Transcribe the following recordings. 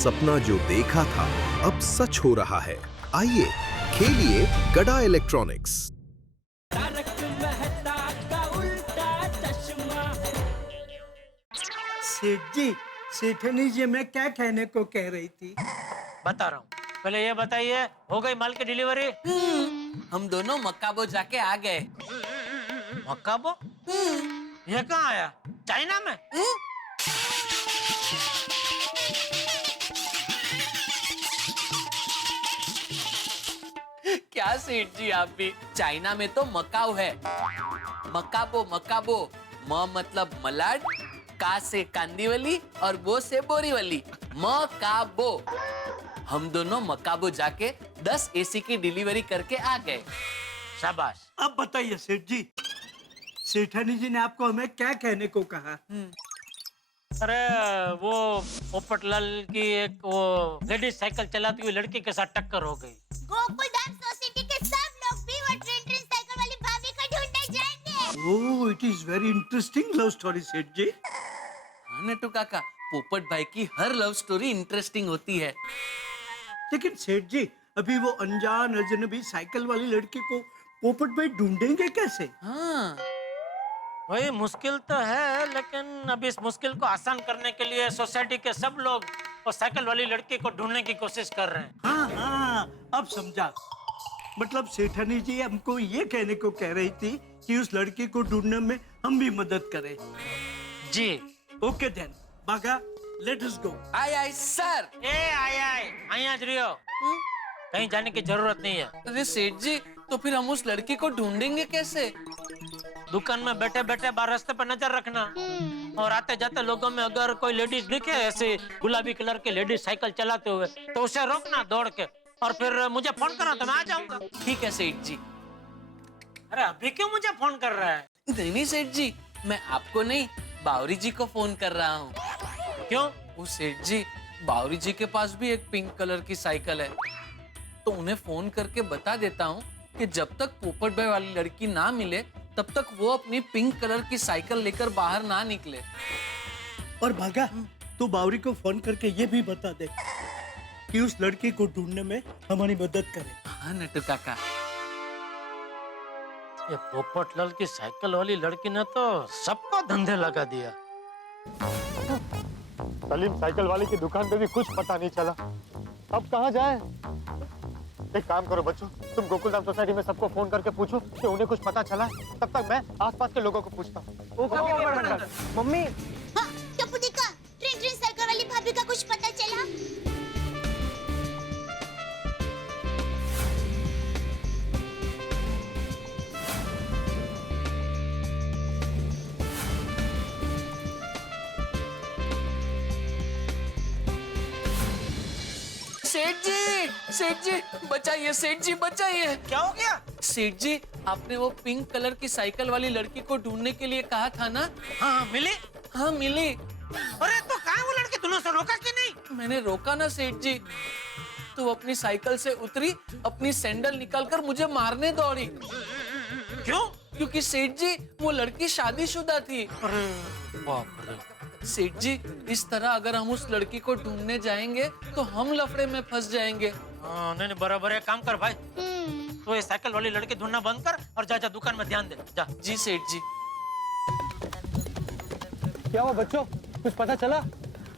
सपना जो देखा था अब सच हो रहा है। आइए खेलिए गड़ा इलेक्ट्रॉनिक्स। सेठ जी, सेठनी जी मैं क्या कहने को कह रही थी? बता रहा हूँ। पहले ये बताइए, हो गई माल की डिलीवरी? हम दोनों मकाबो जाके आ गए। मक्काबो? ये कहाँ आया? चाइना में? क्या सेठ जी, आप भी? चाइना में तो मकाऊ है। मकाबो मकाबो, म मतलब मलाड, का से कांदीवली और बो से बोरीवली, मकाबो। हम दोनों मकाबो जाके 10 एसी की डिलीवरी करके आ गए। शाबाश। अब बताइए सेठ जी, सेठनी जी ने आपको हमें क्या कहने को कहा? अरे वो पोपटलाल की एक वो लेडीज साइकिल चलाती हुई लड़की के साथ टक्कर हो गई। गोकुलधाम सोसाइटी के सब लोग भी वो ट्रेन साइकिल वाली भाभी को ढूंढने जाएंगे। Oh, it is very interesting love story Seth ji. हाँ नटू काका, पोपट भाई की हर लव स्टोरी इंटरेस्टिंग होती है। लेकिन सेठ जी, अभी वो अनजान अजनबी साइकिल वाली लड़की को पोपट भाई ढूंढेंगे कैसे? हाँ, वही मुश्किल तो है, लेकिन अब इस मुश्किल को आसान करने के लिए सोसाइटी के सब लोग वो साइकिल वाली लड़की को ढूंढने की कोशिश कर रहे हैं। हाँ हाँ, अब समझा। मतलब सेठनी जी हमको ये कहने को कह रही थी कि उस लड़की को ढूंढने में हम भी मदद करें। जी। ओके देन, बागा, लेट अस गो। आय आय सर। ए आय आज रियो। कहीं जाने की जरूरत नहीं है। अरे सेठ जी, तो फिर हम उस लड़की को ढूंढेंगे कैसे? दुकान में बैठे बैठे बाहर रास्ते पर नजर रखना, और आते जाते लोगों में अगर कोई लेडीज दिखे ऐसे गुलाबी कलर के लेडीज साइकिल चलाते हुए, तो उसे रोकना दौड़ के, और फिर मुझे फोन करना तो मैं आ जाऊंगा। ठीक है सेठ जी। अरे अभी क्यों मुझे फोन कर रहा है? नहीं सेठ जी, मैं आपको नहीं, बावरी जी को फोन कर रहा हूँ। क्यों? वो सेठ जी, बावरी जी के पास भी एक पिंक कलर की साइकिल है, तो उन्हें फोन करके बता देता हूँ कि जब तक पोपट भाई वाली लड़की ना मिले तब तक वो अपनी पिंक कलर की साइकिल लेकर बाहर ना निकले। और भागा, तू बावरी को फोन करके ये भी बता दे कि उस लड़की को ढूंढने में हमारी मदद करे। हाँ नटू काका। ये पोपटलाल की साइकिल वाली लड़की ने तो सबको धंधे लगा दिया। सलीम साइकिल वाले की दुकान पे भी कुछ पता नहीं चला। अब कहाँ जाए? एक काम करो बच्चों, तुम गोकुलधाम सोसाइटी में सबको फोन करके पूछो कि उन्हें कुछ पता चला है। तब तक मैं आसपास के लोगों को पूछता हूँ। मम्मी, हाँ, टप्पू दिक्का, ट्रेन साइकिल वाली भाभी का कुछ पता चला? सेठ जी बचाइए, सेठ जी बचाइए। क्या हो गया? सेठ जी, आपने वो पिंक कलर की साइकिल वाली लड़की को ढूंढने के लिए कहा था ना? हाँ मिली। हाँ मिली। अरे तो कहाँ वो लड़की? तूने उसे रोका कि नहीं? मैंने रोका ना सेठ जी, तो वो अपनी साइकिल से उतरी, अपनी सैंडल निकालकर मुझे मारने दौड़ी। क्यों? क्योंकि सेठ जी वो लड़की शादीशुदा थी। अरे बाप रे। सेठ जी, इस तरह अगर हम उस लड़की को ढूंढने जाएंगे तो हम लफड़े में फंस जाएंगे। हाँ नहीं बराबर है। काम कर भाई, तो ये साइकिल वाली लड़की ढूंढना बंद कर और जा दुकान में ध्यान दे जा। जी सेठ जी। क्या हुआ बच्चों, कुछ पता चला?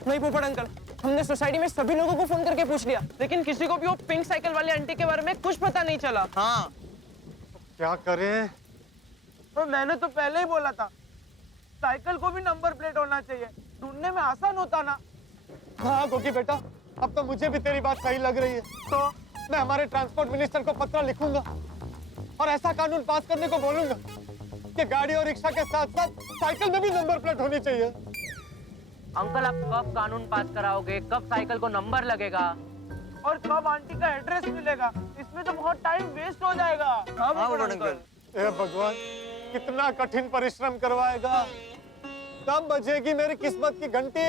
नहीं पोपट अंकल, हमने सोसाइटी में सभी लोगों को फोन करके पूछ लिया, लेकिन किसी को भी वो पिंक साइकिल वाली आंटी के बारे में कुछ पता नहीं चला। हाँ, क्या करें? और मैंने तो पहले ही बोला था, साइकिल को भी नंबर प्लेट होना चाहिए, ढूंढने में आसान होता ना। हाँ गोगी बेटा, अब तो मुझे भी तेरी बात सही लग रही है। तो मैं हमारे ट्रांसपोर्ट मिनिस्टर को पत्र लिखूंगा और ऐसा कानून पास करने को बोलूंगा कि गाड़ी और रिक्शा के साथ साथ साइकिल में भी नंबर प्लेट होनी चाहिए। अंकल, आप कब कानून पास कराओगे? कब साइकिल को नंबर लगेगा? और कब आंटी का एड्रेस मिलेगा? इसमें तो बहुत टाइम वेस्ट हो जाएगा। हाँ पोपट अंकल। हे भगवान, कितना कठिन परिश्रम करवाएगा। कब बजेगी मेरी किस्मत की घंटी?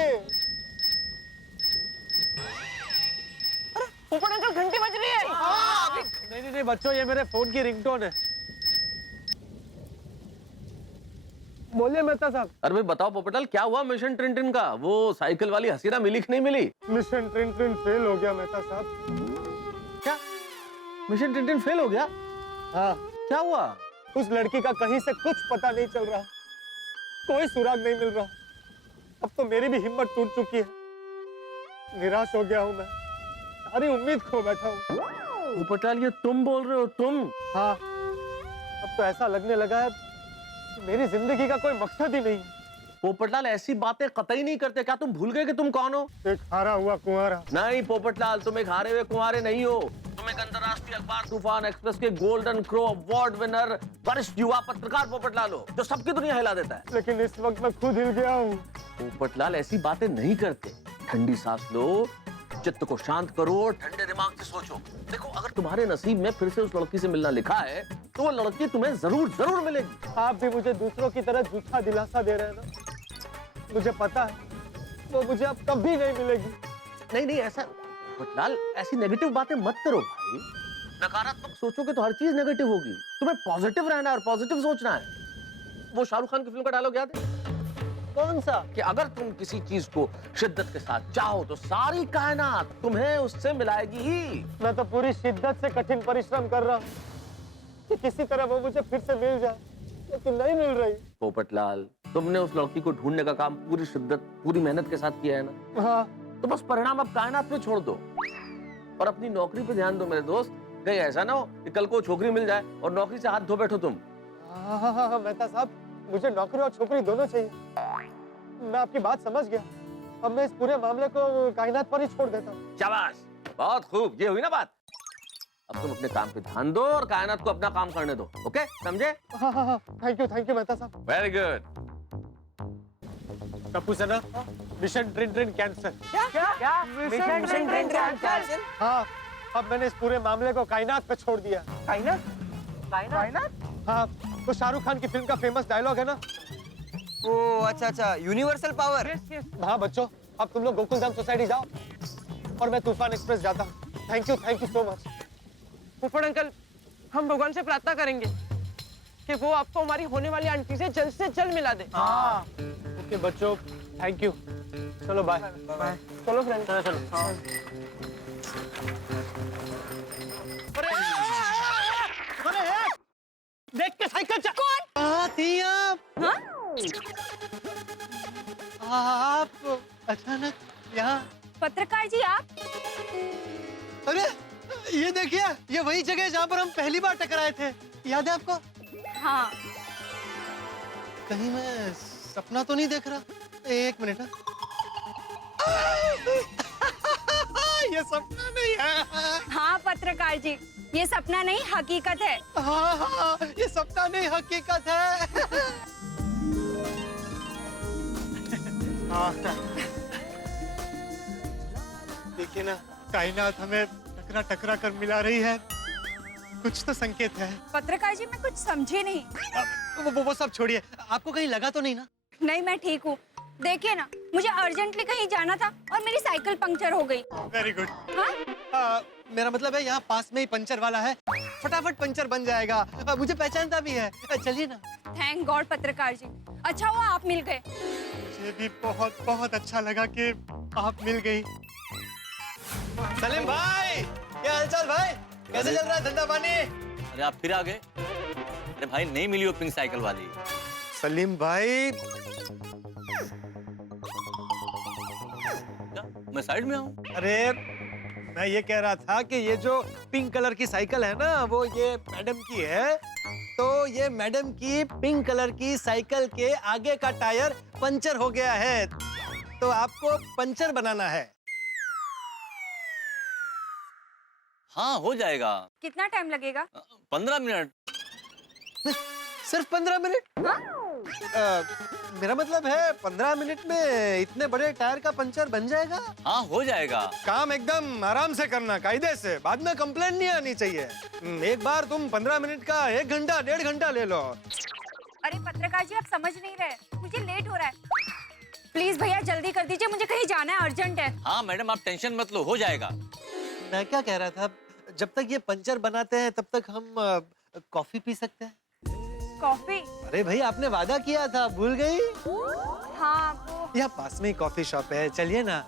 पोपट अंकल, घंटी बज रही है। नहीं बच्चों, ये मेरे फोन की रिंगटोन है। बोलिए मेहता साहब। अरे भाई बताओ पोपटलाल, क्या हुआ मिशन टिन का? वो साइकिल वाली हसीना मिली कि नहीं मिली? मिशन ट्रिन फेल हो गया मेहता साहब। क्या मिशन टिन फेल हो गया? हाँ, क्या हुआ? उस लड़की का कहीं से कुछ पता नहीं चल रहा, कोई सुराग नहीं मिल रहा। अब तो मेरी भी हिम्मत टूट चुकी है, निराश हो गया हूँ मैं, सारी उम्मीद खो बैठा हूँ। पोपटलाल ये तुम बोल रहे हो? तुम? हाँ, अब तो ऐसा लगने लगा है कि मेरी जिंदगी का कोई मकसद ही नहीं है। पोपटलाल ऐसी बातें कतई नहीं करते। क्या तुम भूल गए कि तुम कौन हो? एक हारा हुआ कुंवारा। नहीं पोपटलाल, तुम एक हारे हुए कुंवारे नहीं हो। तुम एक अंतरराष्ट्रीय अखबार तूफान एक्सप्रेस के गोल्डन क्रो अवार्ड विनर वरिष्ठ युवा पत्रकार पोपटलाल हो, जो सबकी दुनिया हिला देता है। लेकिन इस वक्त मैं खुद हिल गया हूँ। पोपटलाल ऐसी बातें नहीं करते। ठंडी सांस लो, चित्त को शांत करो और ठंडे दिमाग से सोचो। देखो, अगर तुम्हारे नसीब में फिर से उस लड़की से मिलना लिखा है तो वो लड़की तुम्हें जरूर मिलेगी। आप भी मुझे दूसरों की तरह झूठा दिलासा दे रहे हैं ना। मुझे पता है वो मुझे अब कभी नहीं मिलेगी। नहीं ऐसा पोपटलाल, ऐसी नेगेटिव बातें मत करो भाई। नकारात्मक सोचोगे तो हर चीज नेगेटिव होगी। तुम्हें पॉजिटिव रहना है और पॉजिटिव सोचना है। वो शाहरुख खान की फिल्म का डायलॉग याद है? कौन सा? कि अगर तुम किसी चीज को शिद्दत के साथ चाहो तो सारी कायनात तुम्हें उससे मिलाएगी ही। मैं तो पूरी शिद्दत से कठिन परिश्रम कर रहा हूँ कि किसी तरह वो मुझे फिर से मिल जाए, लेकिन नहीं मिल रही। पोपटलाल, तुमने उस लड़की को ढूंढने का काम पूरी शिद्दत, पूरी मेहनत के साथ किया है ना? हाँ। तो बस परिणाम अब कायनात पे छोड़ दो और अपनी नौकरी पे ध्यान दो मेरे दोस्त। कहीं ऐसा ना हो कि कल को छोकरी मिल जाए और नौकरी से हाथ धो बैठो तुम। हाँ, मेहता साहब, मुझे नौकरी और छोकरी दोनों चाहिए। मैं आपकी बात समझ गया। अब मैं इस पूरे मामले को कायनात पर ही छोड़ देता हूँ। शाबाश, बहुत खूब, ये हुई ना बात। अब तुम अपने काम पे ध्यान दो और कायनात को अपना काम करने दो। ओके, समझे? हाँ, thank you Mehta sahab. Very good. Tappu sir, mission train cancer. क्या? Mission train cancel? हाँ, अब मैंने इस पूरे मामले को कायनात पे छोड़ दिया। कायनात? हाँ, तो शाहरुख खान की फिल्म का फेमस डायलॉग है ना। ओ अच्छा, यूनिवर्सल पावर। हाँ बच्चों, अब तुम लोग गोकुलधाम सोसाइटी जाओ और मैं तूफान एक्सप्रेस जाता हूँ। Thank you so much. फुफड़ अंकल, हम भगवान से प्रार्थना करेंगे कि वो आपको हमारी होने वाली आंटी से जल्द मिला दे। हाँ, ओके बच्चों, थैंक यू। चलो बाय। चलो फ्रेंड। चलो। देख के साइकिल चल। कौन थी आप? हाँ? आप अचानक यहाँ? पत्रकार जी आप? अरे ये देखिए, ये वही जगह है जहाँ पर हम पहली बार टकराए थे, याद है आपको? हाँ। कहीं मैं सपना तो नहीं देख रहा? एक मिनट। ये सपना नहीं है। हाँ पत्रकार जी, ये सपना नहीं हकीकत है। हाँ, ये सपना नहीं हकीकत है। देखिए ना, कायनात हमें टकरा कर मिला रही है। कुछ तो संकेत है। पत्रकार जी मैं कुछ समझी नहीं। वो सब छोड़िए, आपको कहीं लगा तो नहीं ना? नहीं, मैं ठीक हूँ। देखिए ना, मुझे अर्जेंटली कहीं जाना था और मेरी साइकिल पंक्चर हो गई। Very good. हाँ? मेरा मतलब है यहाँ पास में ही पंचर वाला है, फटाफट पंचर बन जाएगा। मुझे पहचानता भी है। चलिए ना। थैंक गॉड पत्रकार जी, अच्छा हुआ आप मिल गए। मुझे भी बहुत अच्छा लगा कि आप मिल गई। सलीम भाई, क्या हालचाल भाई? कैसे चल रहा है धंधा पानी? अरे आप फिर आ गए? अरे भाई नहीं मिली वो पिंक साइकिल वाली। सलीम भाई, क्या? मैं साइड में आऊँ? अरे मैं ये कह रहा था कि ये जो पिंक कलर की साइकिल है ना, वो ये मैडम की है। तो ये मैडम की पिंक कलर की साइकिल के आगे का टायर पंचर हो गया है, तो आपको पंचर बनाना है। हाँ हो जाएगा। कितना टाइम लगेगा? 15 मिनट। सिर्फ 15 मिनट? मेरा मतलब है 15 मिनट में इतने बड़े टायर का पंचर बन जाएगा? हाँ हो जाएगा। काम एकदम आराम से करना, कायदे से, बाद में कंप्लेंट नहीं आनी चाहिए। एक बार तुम 15 मिनट का 1 घंटा 1.5 घंटा ले लो। अरे पत्रकार जी आप समझ नहीं रहे, मुझे लेट हो रहा है। प्लीज भैया जल्दी कर दीजिए, मुझे कहीं जाना है, अर्जेंट है। हाँ मैडम आप टेंशन मत लो, हो जाएगा। मैं क्या कह रहा था, जब तक ये पंचर बनाते हैं तब तक हम कॉफी पी सकते हैं? कॉफी। अरे भाई आपने वादा किया था, भूल गई? हाँ वो यहाँ पास में ही कॉफी शॉप है, चलिए ना।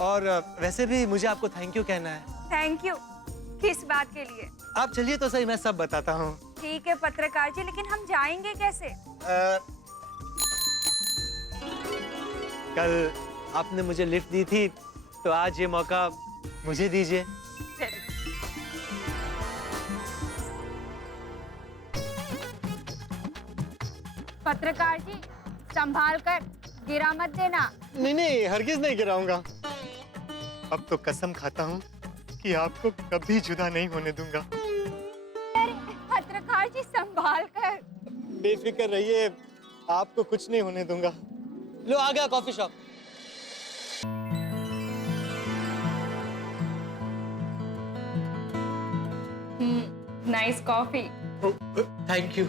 और वैसे भी मुझे आपको थैंक यू कहना है। थैंक यू किस बात के लिए? आप चलिए तो सही, मैं सब बताता हूँ। ठीक है पत्रकार जी, लेकिन हम जाएंगे कैसे? कल आपने मुझे लिफ्ट दी थी, तो आज ये मौका मुझे दीजिए। पत्रकार जी संभाल कर, गिरा मत देना। नहीं नहीं, हरगिज नहीं गिराऊंगा। अब तो कसम खाता हूँ कि आपको कभी जुदा नहीं होने दूंगा। अरे पत्रकार जी संभाल कर। बेफिक्र रहिए, आपको कुछ नहीं होने दूंगा। लो आ गया coffee shop. Nice coffee. Thank you.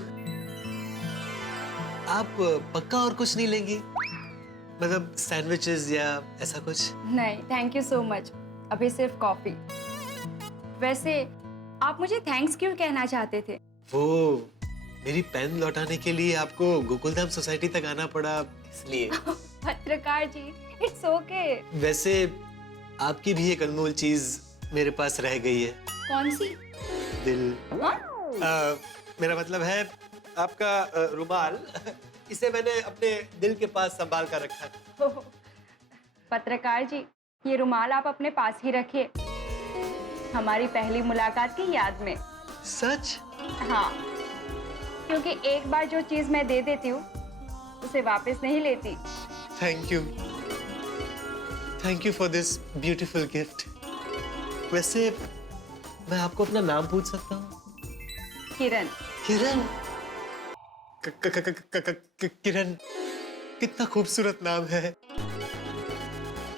आप पक्का और कुछ नहीं लेंगी? मतलब सैंडविचेस या ऐसा कुछ? नहीं थैंक यू सो मच, अभी सिर्फ कॉफी। वैसे आप मुझे थैंक्स क्यों कहना चाहते थे? वो मेरी पेन लौटाने के लिए आपको गोकुलधाम सोसाइटी तक आना पड़ा, इसलिए। पत्रकार जी इट्स ओके। वैसे आपकी भी एक अनमोल चीज मेरे पास रह गई है। कौन सी? दिल। मेरा मतलब है आपका रुमाल। इसे मैंने अपने दिल के पास संभाल कर रखा है। पत्रकार जी ये रुमाल आप अपने पास ही रखिए, हमारी पहली मुलाकात की याद में। सच? हाँ, क्योंकि एक बार जो चीज मैं दे देती हूँ उसे वापस नहीं लेती। Thank you for this beautiful gift. वैसे मैं आपको अपना नाम पूछ सकता हूँ? किरण। किरण? किरण कितना खूबसूरत नाम है।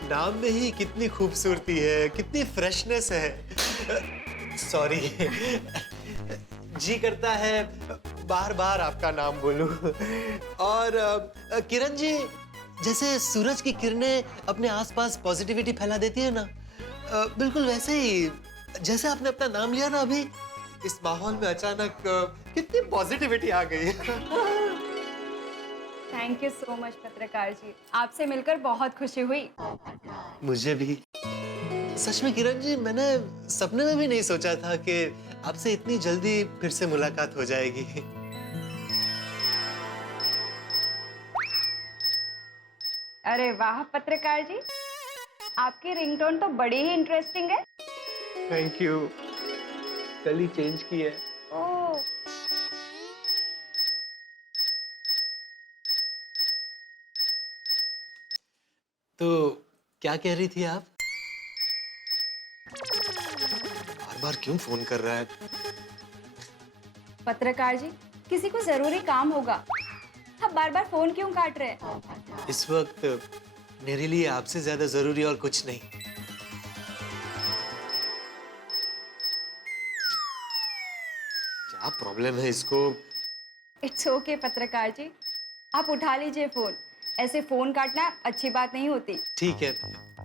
नाम में ही कितनी खूबसूरती है, कितनी फ्रेशनेस है। सॉरी, जी करता है बार बार आपका नाम बोलूं। और किरण जी, जैसे सूरज की किरणें अपने आसपास पॉजिटिविटी फैला देती है ना, बिल्कुल वैसे ही जैसे आपने अपना नाम लिया ना अभी, इस माहौल में अचानक कितनी पॉजिटिविटी आ गई है। थैंक यू सो मच पत्रकार जी, आपसे मिलकर बहुत खुशी हुई। मुझे भी। सच में किरण जी, मैंने सपने में भी नहीं सोचा था कि आपसे इतनी जल्दी फिर से मुलाकात हो जाएगी। अरे वाह पत्रकार जी, आपकी रिंगटोन तो बड़ी ही इंटरेस्टिंग है। थैंक यू, कल ही चेंज की है। ओह, तो क्या कह रही थी आप? बार बार क्यों फोन कर रहा है? पत्रकार जी किसी को जरूरी काम होगा, आप बार बार फोन क्यों काट रहे हैं? इस वक्त मेरे लिए आपसे ज्यादा जरूरी और कुछ नहीं। क्या प्रॉब्लम है इसको? इट्स ओके पत्रकार जी, आप उठा लीजिए फोन। ऐसे फोन काटना अच्छी बात नहीं होती। ठीक है,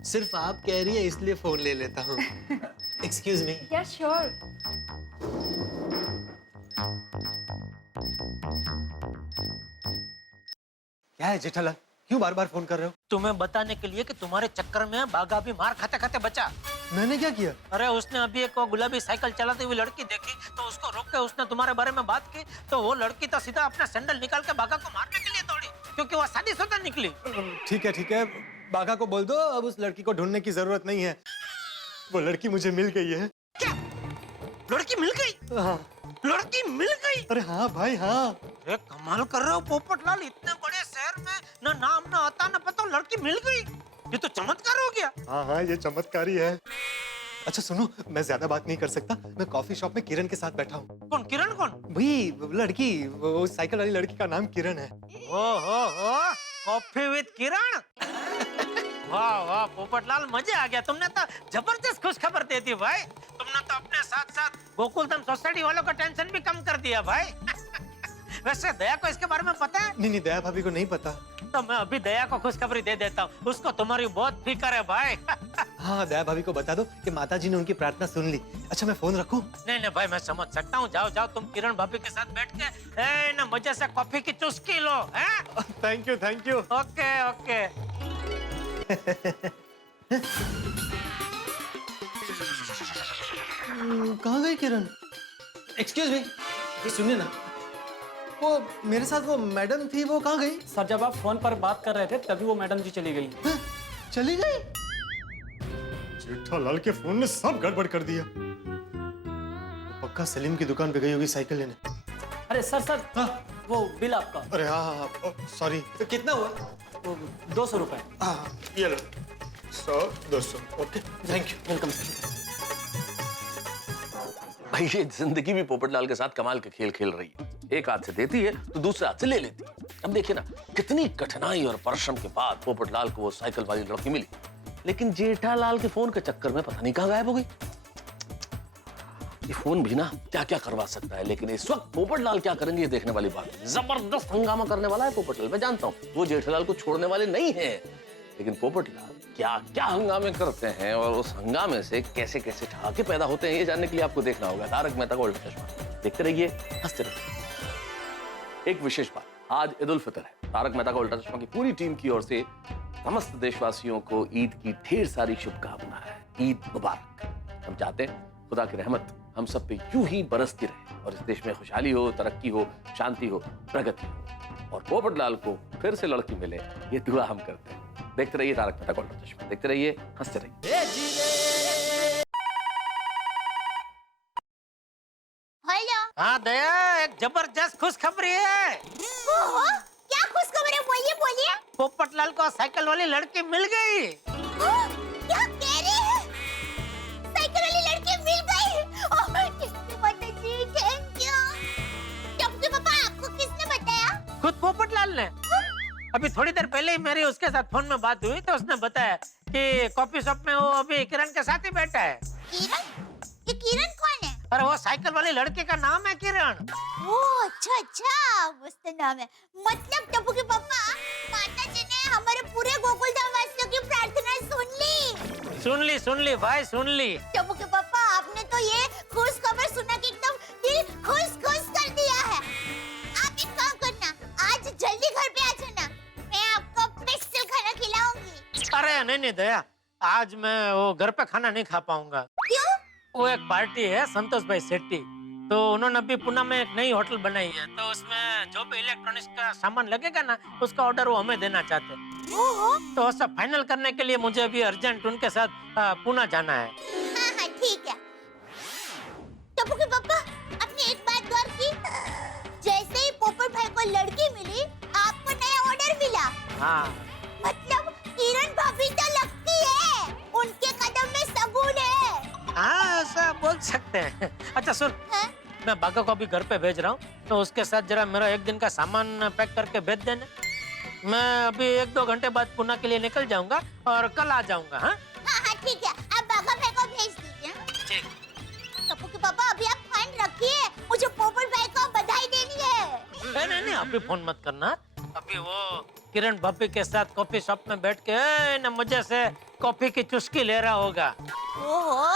सिर्फ आप कह रही है इसलिए फोन ले लेता हूँ। Excuse me. या श्योर। क्या है जेठालाल, क्यों बार बार फोन कर रहे हो? तुम्हें बताने के लिए कि तुम्हारे चक्कर में बागा भी मार खाते खाते बचा। मैंने क्या किया? अरे उसने अभी एक गुलाबी साइकिल चलाती हुई लड़की देखी, तो उसको रोक के उसने तुम्हारे बारे में बात की, तो वो लड़की तो सीधा अपना सैंडल निकाल के बागा को मारने के लिए दौड़ी, क्योंकि वो शादीशुदा निकली। ठीक है, बागा को बोल दो अब उस लड़की को ढूंढने की जरूरत नहीं है। वो लड़की मुझे मिल गई है। क्या? लड़की मिल गई? हाँ। लड़की मिल गई? अरे हाँ भाई हाँ। अरे कमाल कर रहे हो पोपटलाल, इतने बड़े शहर में ना नाम ना आता ना पता, लड़की मिल गई? ये तो चमत्कार हो गया। हाँ, ये चमत्कारी है। अच्छा सुनो, मैं ज्यादा बात नहीं कर सकता, मैं कॉफी शॉप में किरण के साथ बैठा हूँ। कौन? किरण कौन? वही लड़की, वो साइकिल वाली लड़की का नाम किरण है। ओहो, कॉफी विद किरण। वाह वाह पोपटलाल, मजे आ गया। तुमने तो जबरदस्त खुश खबर दे दी भाई। तुमने तो अपने साथ साथ गोकुलधाम सोसाइटी वालों का टेंशन भी कम कर दिया भाई। वैसे दया को इसके बारे में पता है? नहीं नहीं, दया भाभी को नहीं पता। तो मैं अभी दया को खुशखबरी दे देता हूँ, उसको तुम्हारी बहुत फिक्र है भाई। हाँ, दया भाभी को बता दो कि माता जी ने उनकी प्रार्थना सुन ली। अच्छा, मैं फोन रखूं? नहीं नहीं भाई, मैं समझ सकता हूँ। जाओ जाओ, तुम किरण भाभी के साथ बैठ के ना मजे से कॉफी की चुस्की लो। हैं? Thank you, thank you. Okay okay. कहाँ गई किरण? एक्सक्यूज मी, ये सुनिए ना, वो मेरे साथ वो मैडम थी, वो कहाँ गई? सर जब आप फोन पर बात कर रहे थे तभी वो मैडम जी चली गई। हाँ, चली गई? जेठालाल के फोन ने सब गड़बड़ कर दिया। पक्का सलीम की दुकान पे गई होगी साइकिल लेने। अरे सर हाँ? वो बिल आपका। अरे हाँ, सॉरी। तो कितना हुआ? वो 200 रुपए। हाँ, ये लो। 100, 200। Okay, thank you. Welcome sir. भाई ये जिंदगी भी पोपटलाल के साथ कमाल के खेल खेल रही है। एक हाथ से देती है तो दूसरे हाथ से ले लेती है। अब देखिए ना, कितनी कठिनाई और परिश्रम के बाद पोपटलाल को वो साइकिल वाली लड़की मिली, लेकिन जेठालाल के फोन के चक्कर में पता नहीं कहाँ गायब हो गई। ये फोन भी ना क्या क्या करवा सकता है, लेकिन इस वक्त पोपटलाल क्या करेंगे ये देखने वाली बात है। जबरदस्त हंगामा करने वाला है पोपटलाल, मैं जानता हूँ वो जेठालाल को छोड़ने वाले नहीं है, लेकिन पोपटलाल क्या क्या हंगामे करते हैं और उस हंगामे से कैसे कैसे ठहाके पैदा होते हैं, ये जानने के लिए आपको देखना होगा तारक मेहता का उल्टा चश्मा। देखते रहिए, हंसते रहिए। एक विशेष बात, आज ईद उल फितर है। तारक मेहता का उल्टा चश्मा की पूरी टीम की ओर से समस्त देशवासियों को ईद की ढेर सारी शुभकामनाएं। ईद मुबारक। हम चाहते हैं खुदा की रहमत हम सब पे यूं ही बरसती रहे और इस देश में खुशहाली हो, तरक्की हो, शांति हो, प्रगति हो और पोपटलाल को फिर से लड़की मिले, ये दुआ हम करते हैं। देखते रहिए तारक मेहता का उल्टा चश्मा, देखते रहिए, हंसते रहिए। हेलो। हाँ दया, एक जबरदस्त खुशखबरी है। क्या खुशखबरी है? बोलिए बोलिए। पोपटलाल को साइकिल वाली लड़की मिल गई। क्या कह रहे हैं? साइकिल वाली लड़की मिल गई? Thank you. टप्पू पापा, आपको किसने बताया? खुद पोपटलाल ने। अभी थोड़ी देर पहले ही मेरी उसके साथ फोन में बात हुई तो उसने बताया कि कॉफी शॉप में वो अभी किरण के साथ ही बैठा है। किरण? ये किरण कौन है? अरे वो साइकिल वाली लड़की का नाम है किरण। ओह अच्छा, मस्त नाम है। मतलब टप्पू के पापा, माता जी ने हमारे पूरे गोकुलधाम वासियों की प्रार्थना सुन ली भाई, सुन ली। टप्पू के पापा, आपने तो ये खुश खबर सुना के एकदम दिल खुश कर दिया है। आप एक काम करना, आज जल्दी घर पे आ जाना, मैं आपको स्पेशल खाना खिलाऊंगी। अरे नहीं दया, आज मैं वो घर पे खाना नहीं खा पाऊंगा। क्यों? वो एक पार्टी है संतोष भाई सेट्टी, तो उन्होंने अभी पुणे में एक नई होटल बनाई है, तो उसमें जो भी इलेक्ट्रॉनिक्स का सामान लगेगा ना, उसका ऑर्डर वो हमें देना चाहते हैं। तो सब फाइनल करने के लिए मुझे अभी अर्जेंट उनके साथ पुणे जाना है। हाँ ठीक है। टप्पू के पापा, आपने एक बात गौर की? जैसे ही पोपट भाई को लड़की मिली, आपको नया ऑर्डर मिला। हाँ। मतलब किरण भाभी तो लगती है, उनके कदम में सबूत है। हाँ ऐसा बोल सकते हैं। अच्छा सुन, मैं बागा को अभी घर पे भेज रहा हूँ, तो उसके साथ जरा मेरा एक दिन का सामान पैक करके भेज देना। मैं अभी 1-2 घंटे बाद पुणे के लिए निकल जाऊंगा और कल आ जाऊंगा। हाँ ठीक है, आप बागा भाई को भेज दीजिए। ठीक। टप्पू के पापा, अभी आप फोन रखिए, मुझे पोपट भाई को बधाई देनी है। नहीं अभी फोन मत करना। अभी वो किरण भाभी के साथ कॉफी शॉप में बैठ के न मजे से कॉफी की चुस्की ले रहा होगा। ओहो,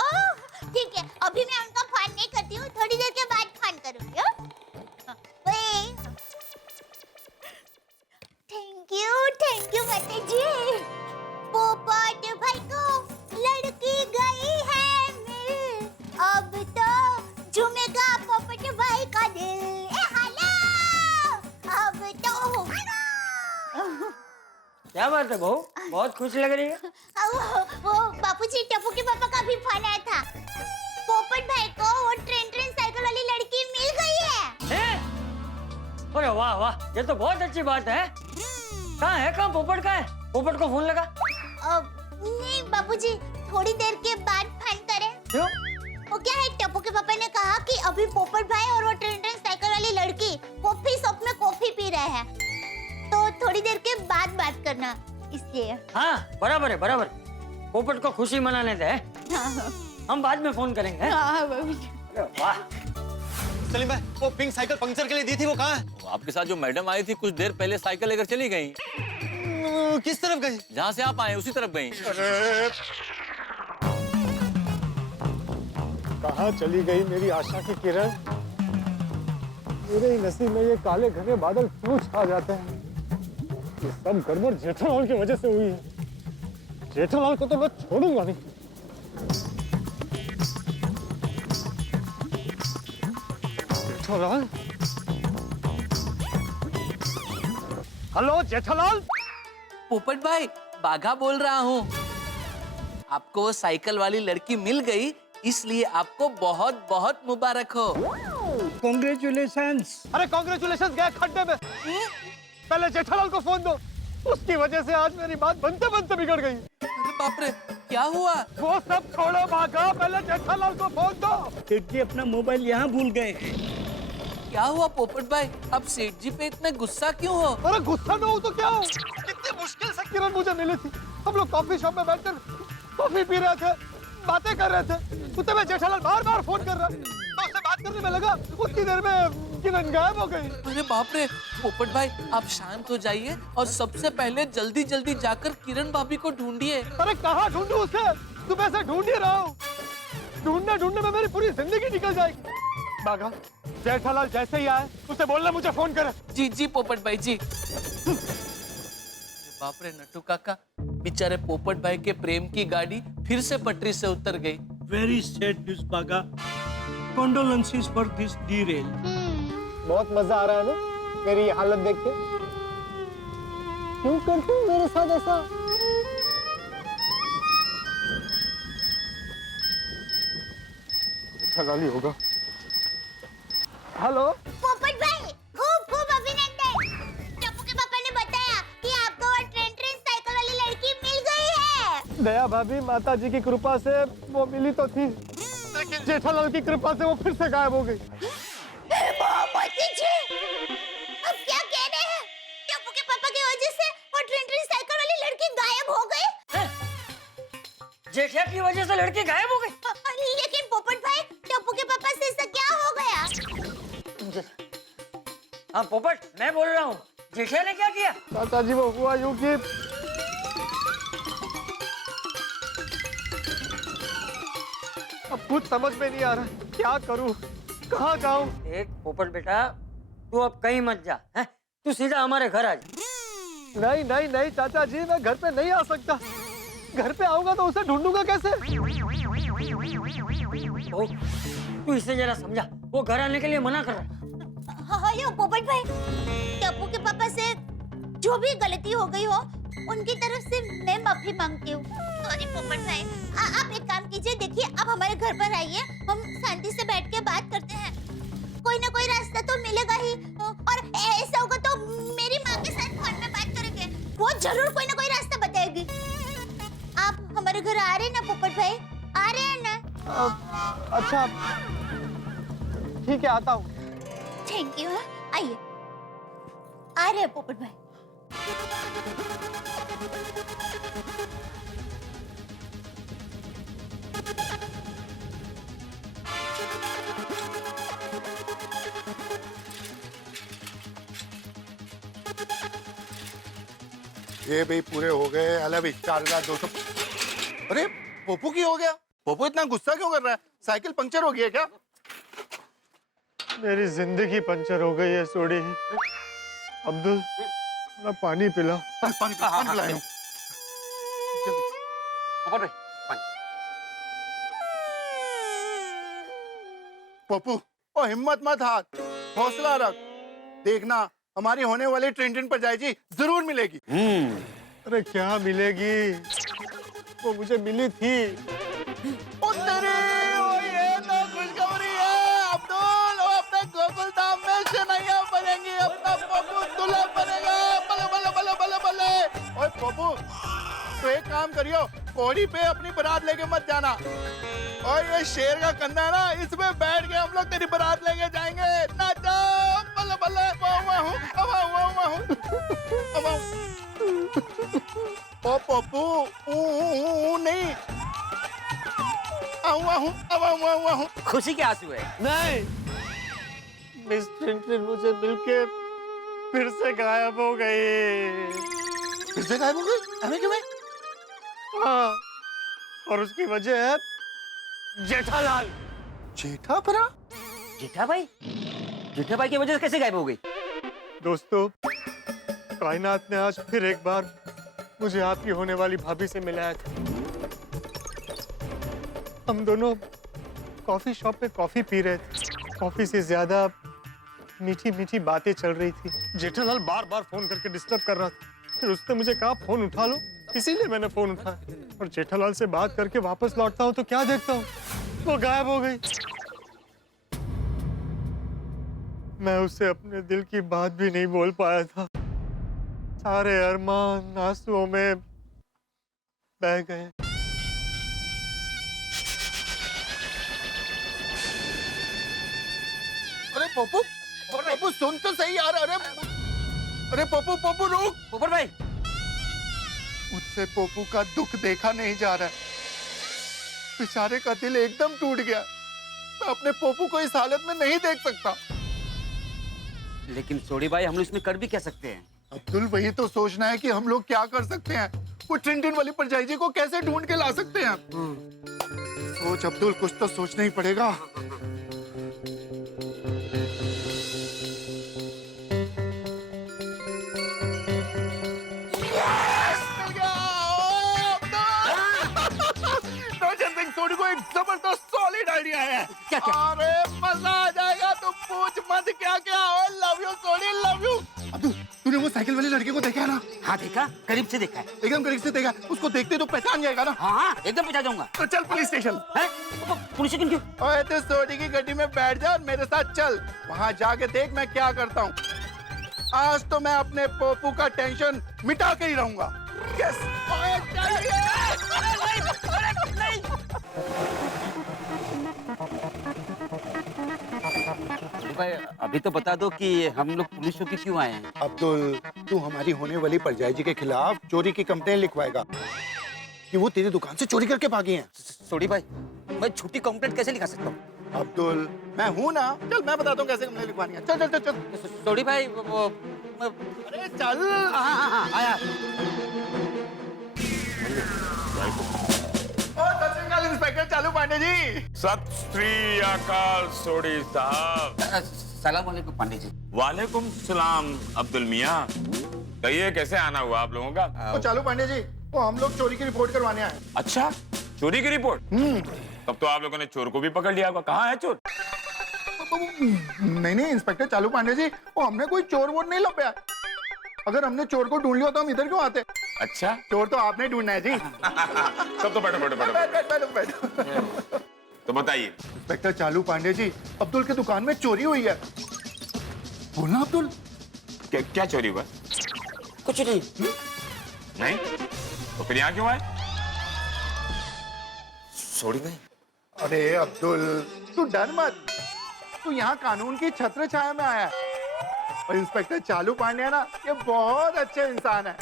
ठीक है, अभी मैं उनका फोन नहीं करती हूँ, थोड़ी देर के बाद फोन करूँगी। थैंक यू माता जी। पोपट भाई को लड़की गई है मिल, अब तो झूमेगा पोपट भाई का दिल। अब तो क्या बात है बहू, बहुत खुश लग रही है। वो बापूजी, टप्पू के पापा का भी फोन आया था। पोपट भाई को वो ट्रेन साइकिल वाली लड़की मिल गई है। अरे वाह वाह, ये तो बहुत अच्छी बात है। कहाँ पोपट है? पोपट को फोन लगा? नहीं बापूजी, थोड़ी देर के बाद फोन करें। क्यों? वो क्या है, टप्पू के पापा ने कहा कि अभी पोपट भाई और वो ट्रेन साइकिल वाली लड़की कॉफी शॉप में कॉफी पी रहे हैं, तो थोड़ी देर के बाद बात करना, इसलिए। हाँ बराबर है, बराबर। पोपट को खुशी मनाने दे, हम बाद में फोन करेंगे। हाँ बाबूजी। अरे वाह। सलीम भाई, वो पिंक साइकिल पंक्चर के लिए दी थी, वो कहाँ है? आपके साथ जो मैडम आई थी कुछ देर पहले साइकिल लेकर चली गई। किस तरफ गई? जहाँ से आप आए उसी तरफ गई। कहाँ चली गई मेरी आशा की किरण? मेरे ही नसीब में ये काले घने बादल क्यों छा जाते हैं? ये सब गड़बड़ जेठालाल की वजह से हुई है। जेठालाल को तो मैं छोड़ूंगा नहीं। जेठालाल? हेलो जेठालाल? पोपट भाई, बाघा बोल रहा हूँ। आपको वो साइकिल वाली लड़की मिल गई, इसलिए आपको बहुत बहुत मुबारक हो। कॉन्ग्रेचुलेशंस। अरे कॉन्ग्रेचुलेशंस गए खड्डे में। पहले जेठालाल को फोन दो, उसकी वजह से आज मेरी बात बनते बनते बिगड़ गई। अरे बाप रे, क्या हुआ? वो सब छोड़ो बाघा, पहले जेठालाल को फोन दो। सेठ जी अपना मोबाइल यहाँ भूल गए। क्या हुआ पोपट भाई, अब सेठ जी पे इतने गुस्सा क्यों हो? अरे गुस्सा ना हो तो क्या हो? कितनी मुश्किल से किरण मुझे मिली थी। हम लोग कॉफी शॉप में बैठकर कॉफी पी रहे थे, बातें कर रहे थे। उतने में जेठालाल बार बार फोन कर रहा है, तो उससे बात करने में लगा, उतनी देर में किरण गायब हो गई। अरे बाप रे, पोपट भाई आप शांत हो जाइए और सबसे पहले जल्दी जल्दी जाकर किरण भाभी को ढूंढिए। अरे कहाँ ढूंढूं उसे? सुबह से ढूंढ ही रहा हूँ। ढूंढने ढूंढने में मेरी पूरी जिंदगी निकल जाएगी। बाघा, जेठालाल जैसे ही आए उसे बोलना मुझे फोन करे। जी जी पोपट भाई जी। बाप रे नट्टू काका, बेचारे पोपट भाई के प्रेम की गाड़ी फिर से पटरी से उतर गई। वेरी सैड न्यूज़ बागा। Condolences for this derail. बहुत मजा आ रहा है ना मेरी हालत देख के? क्यों करते हो मेरे साथ ऐसा? जेठालाल ही होगा। हेलो पोपट भाई, खूब खूब अभिनंदन। टप्पू के पापा ने बताया कि आपको वो ट्रेन साइकिल वाली लड़की मिल गई है। दया भाभी, माता जी की कृपा से वो मिली तो थी, लेकिन जेठालाल की कृपा से वो फिर से गायब हो गई। मोती जी, अब क्या कह रहे हैं? टप्पू के पापा की वजह से वो ट्रेन साइकिल वाली लड़की गायब हो गई? जेठिया की वजह से लड़की गायब हो गई? लेकिन पोपट भाई, टप्पू के पापा से ऐसा क्या हो गया? हाँ पोपट, मैं बोल रहा हूँ, जेठिया ने क्या किया? चाचा जी वो हुआ यूं कि अब कुछ समझ में नहीं आ रहा, क्या करूं, कहाँ जाऊं? एक पोपट बेटा, तू अब कहीं मत जा, हैं? तू सीधा हमारे घर आ जा। नहीं नहीं नहीं चाचा जी, मैं घर पे नहीं आ सकता। घर पे आऊंगा तो उसे ढूंढूंगा कैसे? ओ, तू इसे जरा समझा, वो घर आने के लिए मना कर रहा है। हेलो पोपट भाई, टप्पू के पापा से जो भी गलती हो गई हो, उनकी तरफ से मैं माफी मांगती हूँ। सॉरी पोपट भाई। आप एक काम कीजिए, देखिए आप हमारे घर पर आइए, हम शांति से बैठ के बात करते हैं। कोई ना कोई रास्ता तो मिलेगा ही, और ऐसा होगा तो मेरी माँ के साथ फोन में बात करेंगे, वो जरूर कोई ना कोई रास्ता बताएगी। आप हमारे घर आ रहे हैं ना पोपट भाई? आ रहे हैं ना? अच्छा ठीक है, आता हूँ। Thank you. आइए, आ रहे हैं पोपट भाई। ये भी पूरे हो गए। अलग 4200। अरे पोपू की हो गया? पोपू इतना गुस्सा क्यों कर रहा है? साइकिल पंक्चर हो गई है क्या? मेरी जिंदगी पंचर हो गई है सोडी। अब्दुल, ना पानी पिला। पानी पिलाया हूं। पोपू, ओ हिम्मत मत हार, हौसला रख। देखना हमारी होने वाली ट्रेन पर जाएगी, जरूर मिलेगी। अरे क्या मिलेगी? वो मुझे मिली थी। ओ तेरे, ओ ये तो खुशखबरी है अब्दुल। वो अपने गोकुल धाम में शनाइयां बनेंगी, अपना पोपू दूल्हा बनेगा। बले बले बले बले बले। ओए पोपू, तो एक काम करियो, कोड़ी पे अपनी बारात लेके मत जाना। और ये शेर का कंधा है ना, इसमें बैठ के हम लोग तेरी बारात लेके जाएंगे। नाचो बल्ले बल्ले, ओ पप्पू, नहीं, खुशी के आंसू है। नहीं, मिस टिन मुझे मिलके फिर से गायब हो गई। फिर से गायब हो गई? अरे क्यों? हाँ, और उसकी वजह है जेठालाल। जेठा भरा? जेठा भाई की वजह से कैसे गायब हो गई? दोस्तों, कायनात ने आज फिर एक बार मुझे आपकी होने वाली भाभी से मिलाया था। हम दोनों कॉफी शॉप पे कॉफी पी रहे थे। कॉफी से ज्यादा मीठी मीठी बातें चल रही थी। जेठालाल बार बार फोन करके डिस्टर्ब कर रहा था। फिर उसने मुझे कहा फोन उठा लो, इसीलिए मैंने फोन उठाया। और जेठालाल से बात करके वापस लौटता हूँ तो क्या देखता हूँ, वो गायब हो गई। मैं उससे अपने दिल की बात भी नहीं बोल पाया था। सारे अरमान आंसुओं में बह गए। अरे पप्पू सुन तो सही यार। अरे पप्पू रुक। पोपट भाई, मुझसे पप्पू का दुख देखा नहीं जा रहा है। बेचारे का दिल एकदम टूट गया। मैं अपने पप्पू को इस हालत में नहीं देख सकता। लेकिन सोडी भाई, हम लोग इसमें कर भी क्या सकते हैं? अब्दुल, वही तो सोचना है कि हम लोग क्या कर सकते हैं। वो टिन वाली परजाई जी को कैसे ढूंढ के ला सकते हैं। सोच अब्दुल, कुछ तो सोचना ही पड़ेगा। सोडी को एक जबरदस्त सॉलिड आइडिया है। क्या? अरे मजा आ जाएगा। तो पूछ मत क्या love you Sodhi, love you. Abdul, तूने वो साइकिल वाले लड़के को देखा है ना? हाँ देखा, करीब से देखा है। एकदम करीब से देखा। उसको देखते तो पहचान जाएगा ना? हाँ एकदम पहचान जाऊंगा। तो चल पुलिस स्टेशन। पुलिस स्टेशन क्यों? ओए, तो सोडी की गड्डी में बैठ जा और मेरे साथ चल। वहाँ जाके देख मैं क्या करता हूँ। आज तो मैं अपने पप्पू का टेंशन मिटा के ही रहूंगा। यस। ओए चलिए। भाई, अभी तो बता दो कि हम लोग पुलिस चौकी क्यों आए हैं? अब्दुल, तू हमारी होने वाली परजाई जी के खिलाफ चोरी की कंप्लेन लिखवाएगा कि वो तेरी दुकान से चोरी करके भागी हैं। सोडी भाई, मैं झूठी कंप्लेंट कैसे लिखा सकता हूँ? अब्दुल, मैं हूँ ना। चल मैं बताता हूँ कैसे कंप्लेन लिखवानी है। चल चल चल चल। सोडी भाई, अरे चल। हाँ आया। इंस्पेक्टर चालू पांडे जी। सत श्री अकाल सोडी साहब। सलाम वालेकुम पांडे जी। वालेकुम सलाम अब्दुल मियाँ। कहिए कैसे आना हुआ आप लोगों का? वो चालू पांडे जी, वो हम लोग चोरी की रिपोर्ट करवाने आए। अच्छा, चोरी की रिपोर्ट? तब तो आप लोगों ने चोर को भी पकड़ लिया होगा। कहाँ है चोर? नहीं इंस्पेक्टर चालू पांडे जी, वो हमने कोई चोर वोर नहीं लपया। अगर हमने चोर को ढूंढ लिया तो हम इधर क्यों आते? अच्छा, चोर तो आपने ढूंढना है जी। तब तो बैठो। तो बताइए इंस्पेक्टर चालू पांडे जी, अब्दुल की दुकान में चोरी हुई है। बोलना अब्दुल। क्या चोरी हुआ? कुछ नहीं। नहीं? तो फिर यहाँ क्यों आए? सोडी भाई। अरे अब्दुल, तू डर मत। तू यहाँ कानून की छत्र छाया में आया है। और इंस्पेक्टर चालू पांडे है ना, ये बहुत अच्छे इंसान है।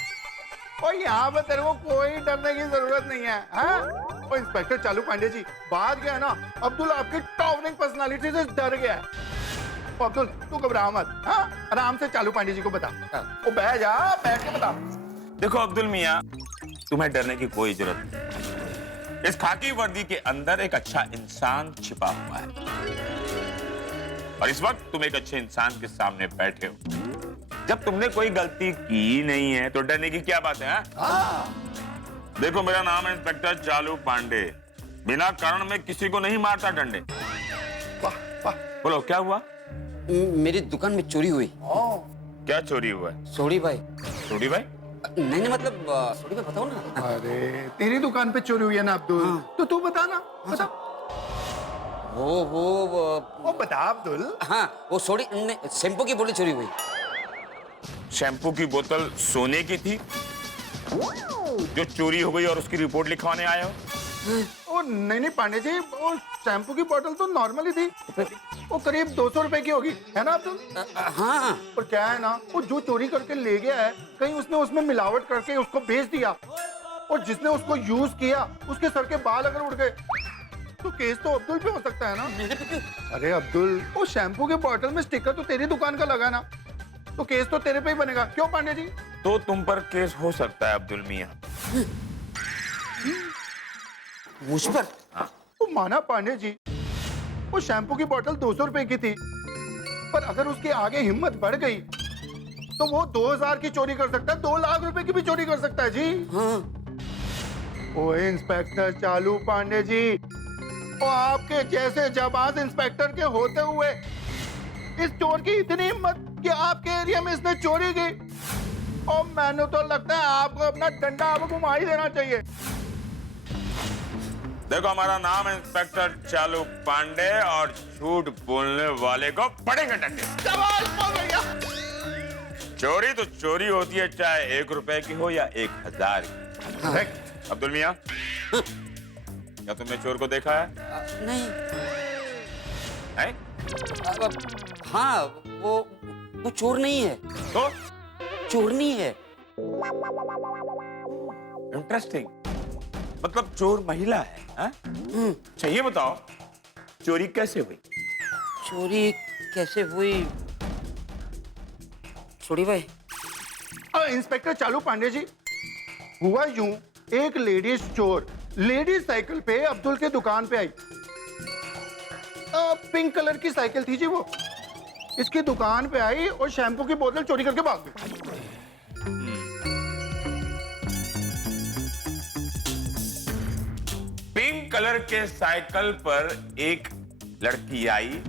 और यहाँ पे तेरे को कोई डरने की जरूरत नहीं है। हाँ? और इंस्पेक्टर चालू पांडे जी, बात क्या है ना, अब्दुल आपकी टॉवरिंग पर्सनालिटी से डर गया है। तो अब्दुल, तू घबरा मत। हाँ? आराम से चालू पांडे जी को बता। वो बैठ जा, बैठ के बता। देखो अब्दुल मियाँ, तुम्हें डरने की कोई जरूरत नहीं। इस खाकी वर्दी के अंदर एक अच्छा इंसान छिपा हुआ है और इस वक्त तुम एक अच्छे इंसान के सामने बैठे हो। जब तुमने कोई गलती की नहीं है तो डरने की क्या बात है? देखो, मेरा नाम है इंस्पेक्टर चालू पांडे। बिना कारण में किसी को नहीं मारता डंडे। वाह वाह। बोलो क्या हुआ? मेरी दुकान में चोरी हुई। क्या चोरी हुआ? सोडी भाई। सोडी भाई? नहीं मतलब सोडी भाई बताओ ना। अरे तेरी दुकान पे चोरी हुई है ना अब्दुल? हाँ। तो तू बता ना, बता। वो बता अब्दुल। हाँ, वो सोडी शैम्पू की बोतल चोरी हुई। शैम्पू की बोतल सोने की थी जो चोरी हो गई और उसकी रिपोर्ट लिखवाने आए हो? ओ नहीं पांडे जी, वो शैम्पू की बोतल तो नॉर्मल ही थी। वो करीब 200 रुपए की होगी, है ना अब्दुल? हाँ। और क्या है ना, वो जो चोरी करके ले गया है, कहीं उसने उसमें मिलावट करके उसको बेच दिया। और जिसने उसको यूज किया, उसके सर के बाल अगर उड़ गए तो केस तो अब्दुल पे हो सकता है ना। मेरे पे क्यों? अरे अब्दुल, वो शैम्पू के बॉटल में स्टिकर तो तेरी दुकान का लगा ना, तो केस तो तेरे पे ही बनेगा। क्यों पांडे जी? तो तुम पर केस हो सकता है अब्दुल मियां। मुझ पर? हाँ। तो माना पांडे जी, वो शैम्पू की बोतल 200 रुपए की थी, पर अगर उसके आगे हिम्मत बढ़ गई तो वो 2000 की चोरी कर सकता है, 2 लाख रुपए की भी चोरी कर सकता है जी। हाँ। ओए इंस्पेक्टर चालू पांडे जी, वो आपके जैसे जाबाज इंस्पेक्टर के होते हुए इस चोर की इतनी हिम्मत कि आपके एरिया में इसने चोरी की, और मैंने तो लगता है आपको अपना डंडा आपको घुमा ही देना चाहिए। देखो, हमारा नाम है इंस्पेक्टर चालू पांडे और झूठ बोलने वाले को पड़ेगा डंडे। चोरी तो चोरी होती है, चाहे 1 रुपए की हो या 1000 की। हाँ। अब्दुल मियां, क्या तुमने चोर को देखा है? नहीं। है? हाँ, वो चोर नहीं है। तो? चोरनी है। इंटरेस्टिंग, मतलब चोर महिला है? अच्छा ये बताओ, चोरी कैसे हुई? चोरी कैसे हुई? छोड़ी भाई। इंस्पेक्टर चालू पांडे जी, हुआ यूं, एक लेडीज चोर लेडीज साइकिल पे अब्दुल के दुकान पे आई। पिंक कलर की साइकिल थी जी वो। इसकी दुकान पे आई और शैम्पू की बोतल चोरी करके भाग गई। पिंक कलर के साइकिल पर एक लड़की आई।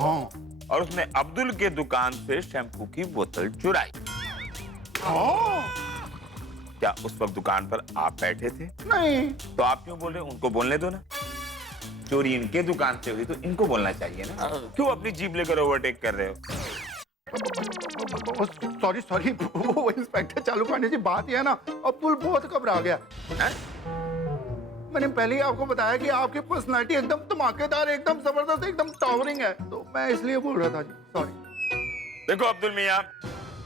हाँ। और उसने अब्दुल के दुकान से शैम्पू की बोतल चुराई। क्या उस वक्त दुकान पर आप बैठे थे? नहीं। तो आप क्यों बोल रहे हो? उनको बोलने दो ना। चोरी इनके दुकान से हुई तो इनको बोलना चाहिए ना। क्यों अपनी जीप लेकर ओवरटेक कर रहे हो? सॉरी, वो इंस्पेक्टर चालू पांडे जी, बात यह है ना, अब्दुल बहुत घबरा गया। मैंने पहले ही आपको बताया कि आपकी पर्सनालिटी एकदम धमाकेदार, एकदम जबरदस्त, एकदम टावरिंग है, तो मैं इसलिए बोल रहा था जी। सॉरी। देखो अब्दुल मियां,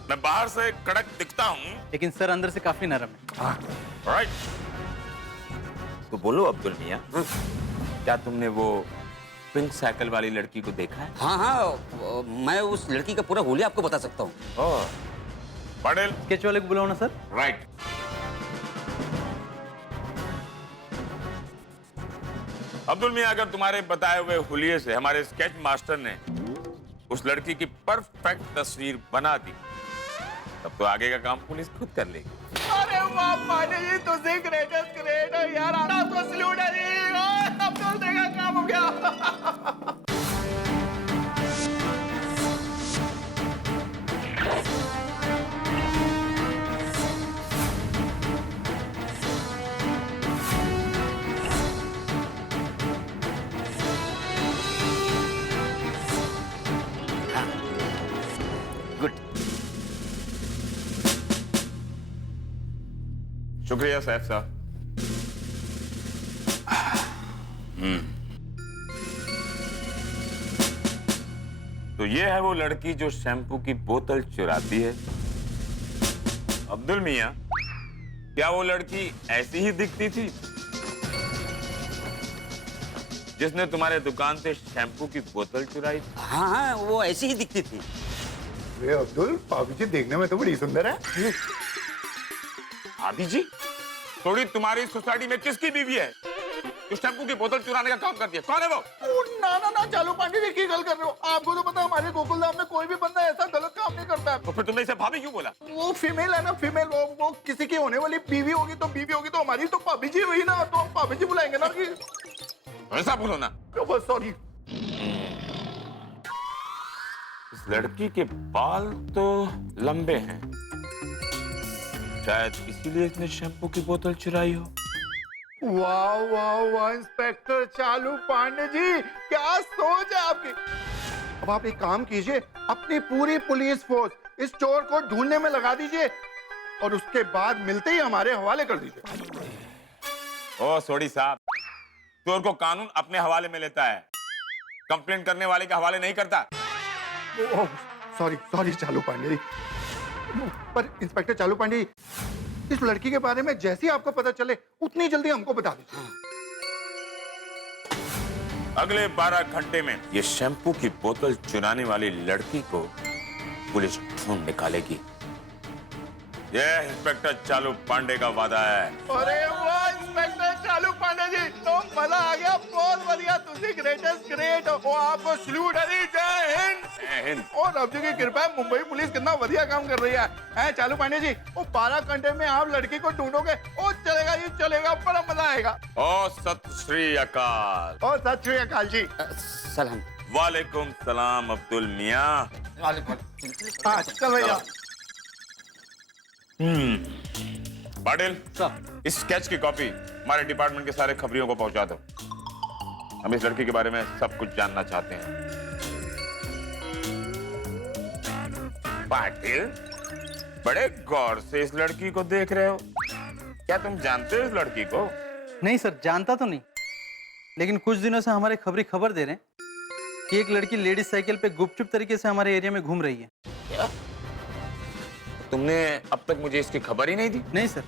मैं बाहर से कड़क दिखता हूँ, लेकिन सर अंदर से काफी नरम है। राइट। तो बोलो अब्दुल मियां, क्या तुमने वो पिंक साइकिल वाली लड़की को देखा है? हाँ, मैं उस लड़की का पूरा हुलिया आपको बता सकता हूँ। पटेल, स्केच वाले को बुलाओ ना सर। राइट। अब्दुल मियां, अगर तुम्हारे बताए हुए हुलिये से हमारे स्केच मास्टर ने उस लड़की की परफेक्ट तस्वीर बना दी, तब तो आगे का काम पुलिस खुद कर लेगी। अरे वाह पांडे जी, तो ग्रेट है यार, आपको सैल्यूट है जी। अब्दुल देखा काम हो गया। शुक्रिया सैफ साहब। तो ये है वो लड़की जो शैम्पू की बोतल चुराती है। अब्दुल मियां, क्या वो लड़की ऐसी ही दिखती थी जिसने तुम्हारे दुकान से शैम्पू की बोतल चुराई थी? हाँ, वो ऐसी ही दिखती थी। अरे अब्दुल, भाभी जी देखने में तो बड़ी सुंदर है। भाभी जी? थोड़ी तुम्हारी सोसाइटी में किसकी बीवी है जो शैम्पू की बोतल चुराने का काम करती है? कौन है वो? ना चालू पांडे जी, की गल कर रहे हो? आपको तो पता, हमारे गोकुलधाम में कोई भी बंदा ऐसा गलत काम नहीं करता है। तो फिर तुमने इसे भाभी क्यों बोला? वो फीमेल है ना, फीमेल। वो किसी की होने वाली बीवी होगी तो हमारी तो भाभी जी हुई ना, तो हम भाभी जी बुलाएंगे ना। कि ऐसा बोलो ना। बस सॉरी। इस लड़की के बाल तो लंबे हैं, शायद इसीलिए इसने शैम्पू की बोतल चुराई हो। वाह वाह वाह इंस्पेक्टर चालू पांडे जी, क्या सोच है आपकी। अब आप एक काम कीजिए, अपनी पूरी पुलिस फोर्स इस चोर को ढूंढने में लगा दीजिए और उसके बाद मिलते ही हमारे हवाले कर दीजिए। ओ सोडी साहब, चोर को कानून अपने हवाले में लेता है, कंप्लेंट करने वाले के हवाले नहीं करता। सॉरी चालू पांडे जी। पर इंस्पेक्टर चालू पांडे जी, इस लड़की के बारे में जैसे ही आपको पता चले उतनी जल्दी हमको बता दीजिए। अगले 12 घंटे में ये शैम्पू की बोतल चुराने वाली लड़की को पुलिस ढूंढ निकालेगी। यह इंस्पेक्टर चालू पांडे का वादा है। अरे वाह इंस्पेक्टर चालू पांडे जी, तो मजा आ गया, बहुत बढ़िया, तुझे ग्रेटेस्ट ग्रेट हो, आपको सल्यूट है जी, जय हिंद। जय हिंद। और रब जी की कृपा है, मुंबई पुलिस कितना बढ़िया काम कर रही है चालू पांडे जी। वो 12 घंटे में आप लड़की को ढूंढोगे, ओ चलेगा जी चलेगा, बड़ा मजा आएगा। ओ सत श्री अकाल। ओ सत श्री अकाल जी। सलाम। वालेकुम सलाम अब्दुल मियाँ। हाँ चल भैया। पाटिल, इस स्केच की कॉपी हमारे डिपार्टमेंट के सारे खबरियों को पहुंचा दो। हम इस लड़की के बारे में सब कुछ जानना चाहते हैं। पाटिल, बड़े गौर से इस लड़की को देख रहे हो, क्या तुम जानते हो इस लड़की को? नहीं सर, जानता तो नहीं, लेकिन कुछ दिनों से हमारे खबरी खबर दे रहे हैं कि एक लड़की लेडीज साइकिल पे गुपचुप तरीके से हमारे एरिया में घूम रही है। क्या? तुमने अब तक मुझे इसकी खबर ही नहीं दी? नहीं सर,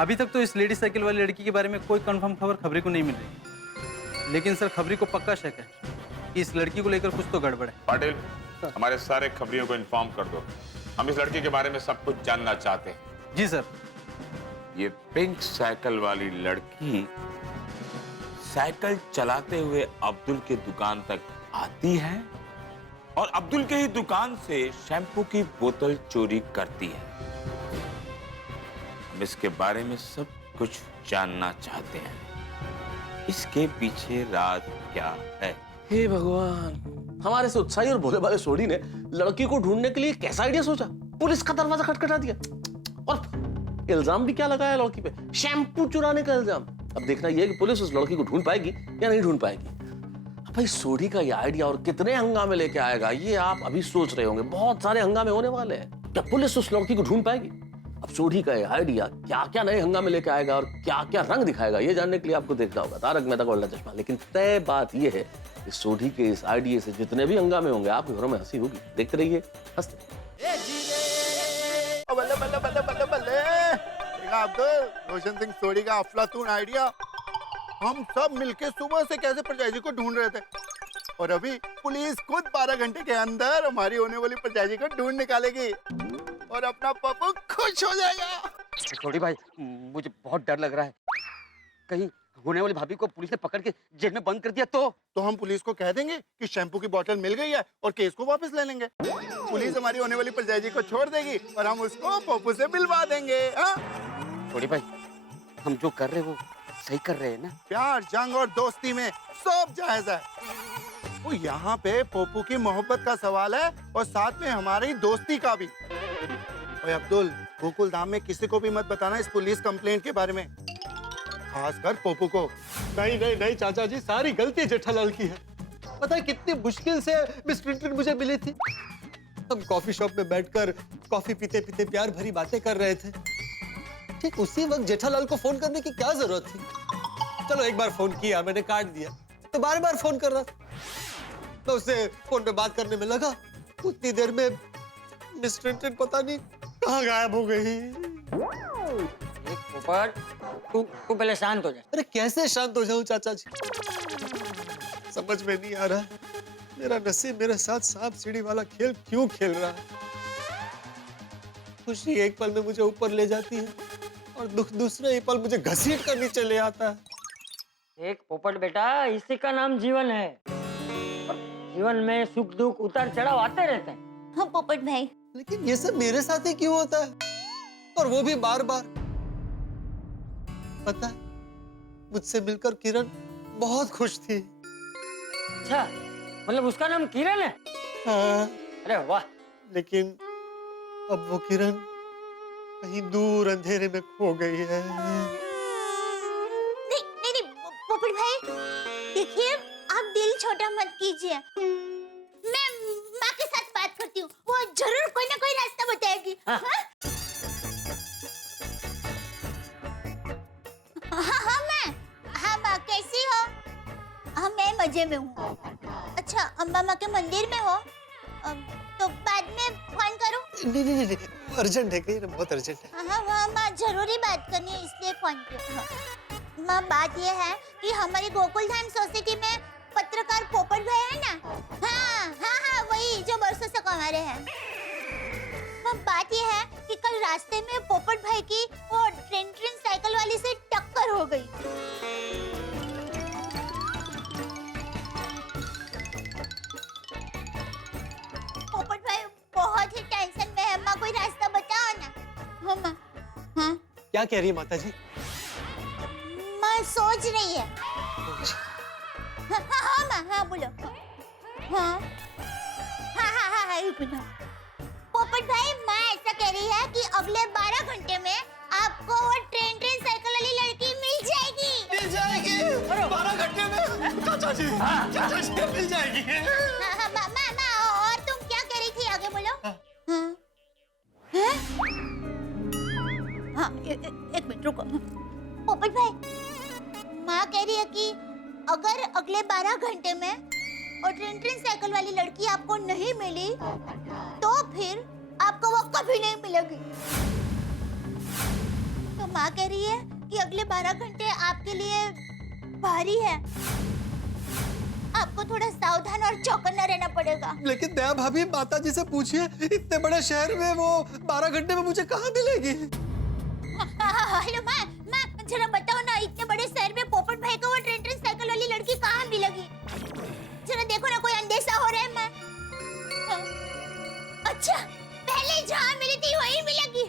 अभी तक तो इस लेडीज साइकिल वाली लड़की के बारे में कोई कंफर्म खबर खबरी को नहीं मिल रही, लेकिन सर खबरी को पक्का शक है कि इस लड़की को लेकर कुछ तो गड़बड़ है। पाटिल, हमारे सारे खबरियों को इन्फॉर्म कर दो, हम इस लड़की के बारे में सब कुछ जानना चाहते हैं। जी सर। ये पिंक साइकिल वाली लड़की साइकिल चलाते हुए अब्दुल के दुकान तक आती है और अब्दुल के ही दुकान से शैम्पू की बोतल चोरी करती है। हम इसके बारे में सब कुछ जानना चाहते हैं। इसके पीछे राज क्या है? हे भगवान, हमारे से उत्साही और भोले भाले सोडी ने लड़की को ढूंढने के लिए कैसा आइडिया सोचा, पुलिस का दरवाजा खटखटा दिया और इल्जाम भी क्या लगाया लड़की पे, शैम्पू चुराने का इल्जाम। अब देखना यह कि पुलिस उस लड़की को ढूंढ पाएगी या नहीं ढूंढ पाएगी। भाई सोडी का ये आइडिया और कितने हंगामे लेके आएगा ये आप अभी सोच रहे होंगे। बहुत सारे हंगामे होने वाले हैं। क्या पुलिस उस लड़की को ढूंढ पाएगी? अब सोडी का ये आइडिया क्या क्या नए हंगामे लेके आएगा और क्या क्या रंग दिखाएगा ये जानने के लिए आपको देखना होगा तारक मेहता का उल्टा चश्मा। लेकिन तय बात ये है कि सोडी के इस आइडिया से जितने भी हंगामे होंगे आपके घरों में हंसी होगी। देखते रहिए, हंसते। बल्ले बल्ले बल्ले बल्ले बल्ले, देखा अब्दुल, रोशन सिंह सोडी का अफलातून आइडिया। हम सब मिलके सुबह से कैसे परजाई को ढूंढ रहे थे और अभी पुलिस खुद 12 घंटे के अंदर हमारी होने वाली परजाई को ढूंढ निकालेगी और अपना पप्पू खुश हो जाएगा। छोटी भाई, मुझे बहुत डर लग रहा है, कहीं होने वाली भाभी को पुलिस ने पकड़ के जेल में बंद कर दिया तो हम पुलिस को कह देंगे कि शैम्पू की बोतल मिल गई है और केस को वापस ले लेंगे। पुलिस हमारी होने वाली परजाई को छोड़ देगी और हम उसको पप्पू से मिलवा देंगे। छोटी भाई, हम जो कर रहे हैं वो सही कर रहे हैं ना? प्यार, जंग और दोस्ती में सब जायज है। वो यहाँ पे पप्पू की मोहब्बत का सवाल है और साथ में हमारी दोस्ती का भी। ओए अब्दुल, गोकुल धाम में किसी को भी मत बताना इस पुलिस कंप्लेंट के बारे में, खासकर पप्पू को। नहीं नहीं नहीं चाचा जी, सारी गलती जेठालाल की है। पता है कितनी मुश्किल से मिस क्लिंटन मुझे मिली थी। हम कॉफी शॉप में बैठकर कॉफी पीते पीते प्यार भरी बातें कर रहे थे। ठीक उसी वक्त जेठालाल को फोन करने की क्या जरूरत थी? चलो एक बार फोन किया, मैंने काट दिया, तो बार बार फोन कर रहा था। मैं उससे फोन पे बात करने में लगा, उतनी देर में मिस क्लिंटन पता नहीं कहाँ गायब हो गई। पोपट, तू पहले शांत हो जा। अरे कैसे शांत हो जाऊं चाचा जी, समझ में नहीं आ रहा मेरा नसीब मेरे साथ सांप सीढ़ी वाला खेल क्यों खेल रहा है। खुशी एक पल में मुझे ऊपर ले जाती है और दुख दूसरे ही पल मुझे घसीट कर नीचे ले आता है। एक पोपट बेटा, इसी का नाम जीवन है। और जीवन में सुख दुख उतार चढ़ाव आते रहते हैं। हाँ पोपट भाई, लेकिन ये सब मेरे साथ ही क्यों होता है और वो भी बार बार? पता है, मुझसे मिलकर किरण बहुत खुश थी। अच्छा, मतलब उसका नाम किरण है? हाँ। अरे वाह। लेकिन अब वो किरण कहीं दूर अंधेरे में खो गई है। नहीं नहीं नहीं पोपट भाई, देखिए आप दिल छोटा मत कीजिए। मैं माँ के साथ बात करती हूँ, वो जरूर कोई ना कोई रास्ता बताएगी। हाँ हाँ माँ, कैसी हो? हाँ मैं मजे में हूँ। अच्छा, अम्बा माँ के मंदिर में हो? तो बाद में फोन करूँ? नहीं, अर्जेंट है, कहीं बहुत अर्जेंट है। हाँ माँ, जरूरी बात करनी है इसलिए फोन किया। माँ बात ये है कि हमारी गोकुल धाम सोसाइटी में क्या कह रही है माता जी? माँ सोच रही है। हाँ माँ, हाँ बोलो। हाँ एक मिनट। पोपट भाई, माँ ऐसा कह रही है कि अगले 12 घंटे में आपको वो ट्रेन साइकिल वाली लड़की मिल जाएगी। मिल जाएगी? 12 घंटे में? चाचा जी मिल जाएगी। माँ, और तुम क्या कह रही थी, आगे बोलो। हाँ, एक मिनट रुको। पोपट भाई, माँ कह रही है कि अगर अगले 12 घंटे में और ट्रेन साइकिल वाली लड़की आपको नहीं मिली तो फिर आपको वो कभी नहीं मिलेगी। तो माँ कह रही है कि अगले 12 घंटे आपके लिए भारी है, आपको थोड़ा सावधान और चौकन्ना रहना पड़ेगा। लेकिन दया भाभी, माता जी से पूछिए, इतने बड़े शहर में वो 12 घंटे में मुझे कहाँ मिलेगी? हेलो माँ, जरा बताओ ना, इतने बड़े शहर में पोपट भाई को वो ट्रेन साइकिल वाली लड़की कहाँ मिलेगी? जरा देखो ना, कोई अंदेशा हो रहा है माँ? अच्छा, पहले जहाँ मिली थी वहीं मिलेगी।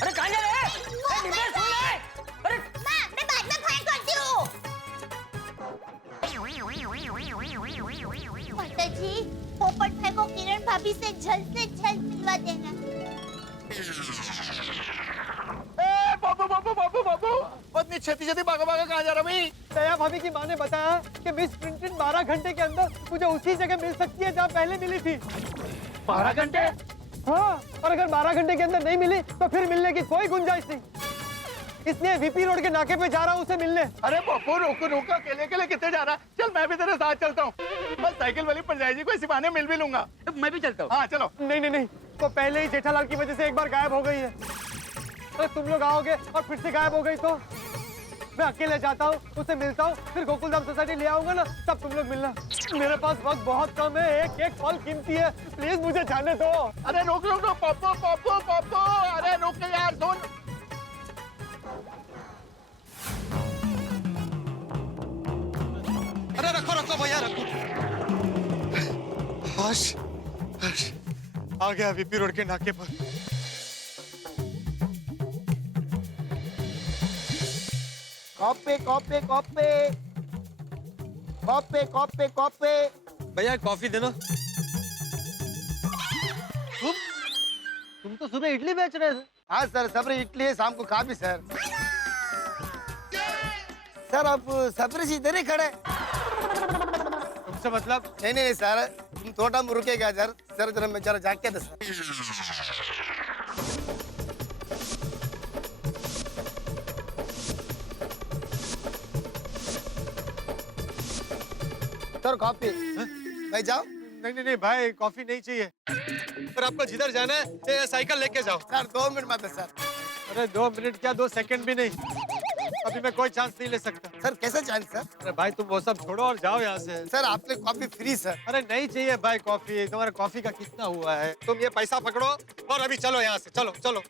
अरे कहाँ जा रहे हैं? अरे माँ, मैं बाद में फोन करती हूँ। माता जी, पोपट भाई को किरण भाभी से जल्द मिलवा देना। बाबू पत्नी छेती भागा कहाँ जा रहा भाई? दया भाभी की माँ ने बताया कि मिस ट्रिन 12 घंटे के अंदर मुझे उसी जगह मिल सकती है जहाँ पहले मिली थी। 12 घंटे? हाँ, और अगर 12 घंटे के अंदर नहीं मिली तो फिर मिलने की कोई गुंजाइश नहीं। इसलिए वीपी रोड के नाके पे जा रहा हूँ उसे मिलने। अरे पप्पू, रुको अकेले कितने जा रहा? चल मैं भी तेरे साथ चलता हूँ। बस साइकिल वाली पंचायत जी को इसी बहाने मिल भी लूंगा। मैं भी चलता हूँ। हाँ चलो। नहीं, वो पहले ही जेठालाल की वजह से एक बार गायब हो गई है। अरे तुम लोग आओगे और फिर से गायब हो गई तो मैं अकेले जाता हूँ, उसे मिलता हूँ, फिर गोकुलधाम सोसाइटी ले आऊंगा ना, तब तुम लोग मिलना। मेरे पास वक्त बहुत कम है, एक पल कीमती है, प्लीज मुझे जाने दो। अरे रोक पप्पू, अरे रुक यार, सुन। अरे रखो भैया, रखो। हर्ष, आ गया वीपी रोड के नाके पर। कॉपे। भैया कॉफी देना। तुम तो सुबह इडली बेच रहे थे। हाँ सर, सबरी इडली है, शाम को खा भी सर। सर आप सबरी से इधर ही खड़े। तुमसे मतलब? नहीं सर, तुम थोड़ा रुकेगा सर जरा मैं जरा जाके दे सर। कॉफी भाई जाओ। नहीं भाई, कॉफी नहीं चाहिए। पर आपको जिधर जाना है साइकिल लेके जाओ। सर 2 मिनट मत सर। अरे 2 मिनट क्या, 2 सेकंड भी नहीं। अभी मैं कोई चांस नहीं ले सकता। सर कैसे चांस सर? अरे भाई तुम वो सब छोड़ो और जाओ यहाँ से। सर आपने कॉफी फ्री सर। अरे नहीं चाहिए भाई कॉफी, तुम्हारा कॉफी का कितना हुआ है? तुम ये पैसा पकड़ो और अभी चलो यहाँ से, चलो।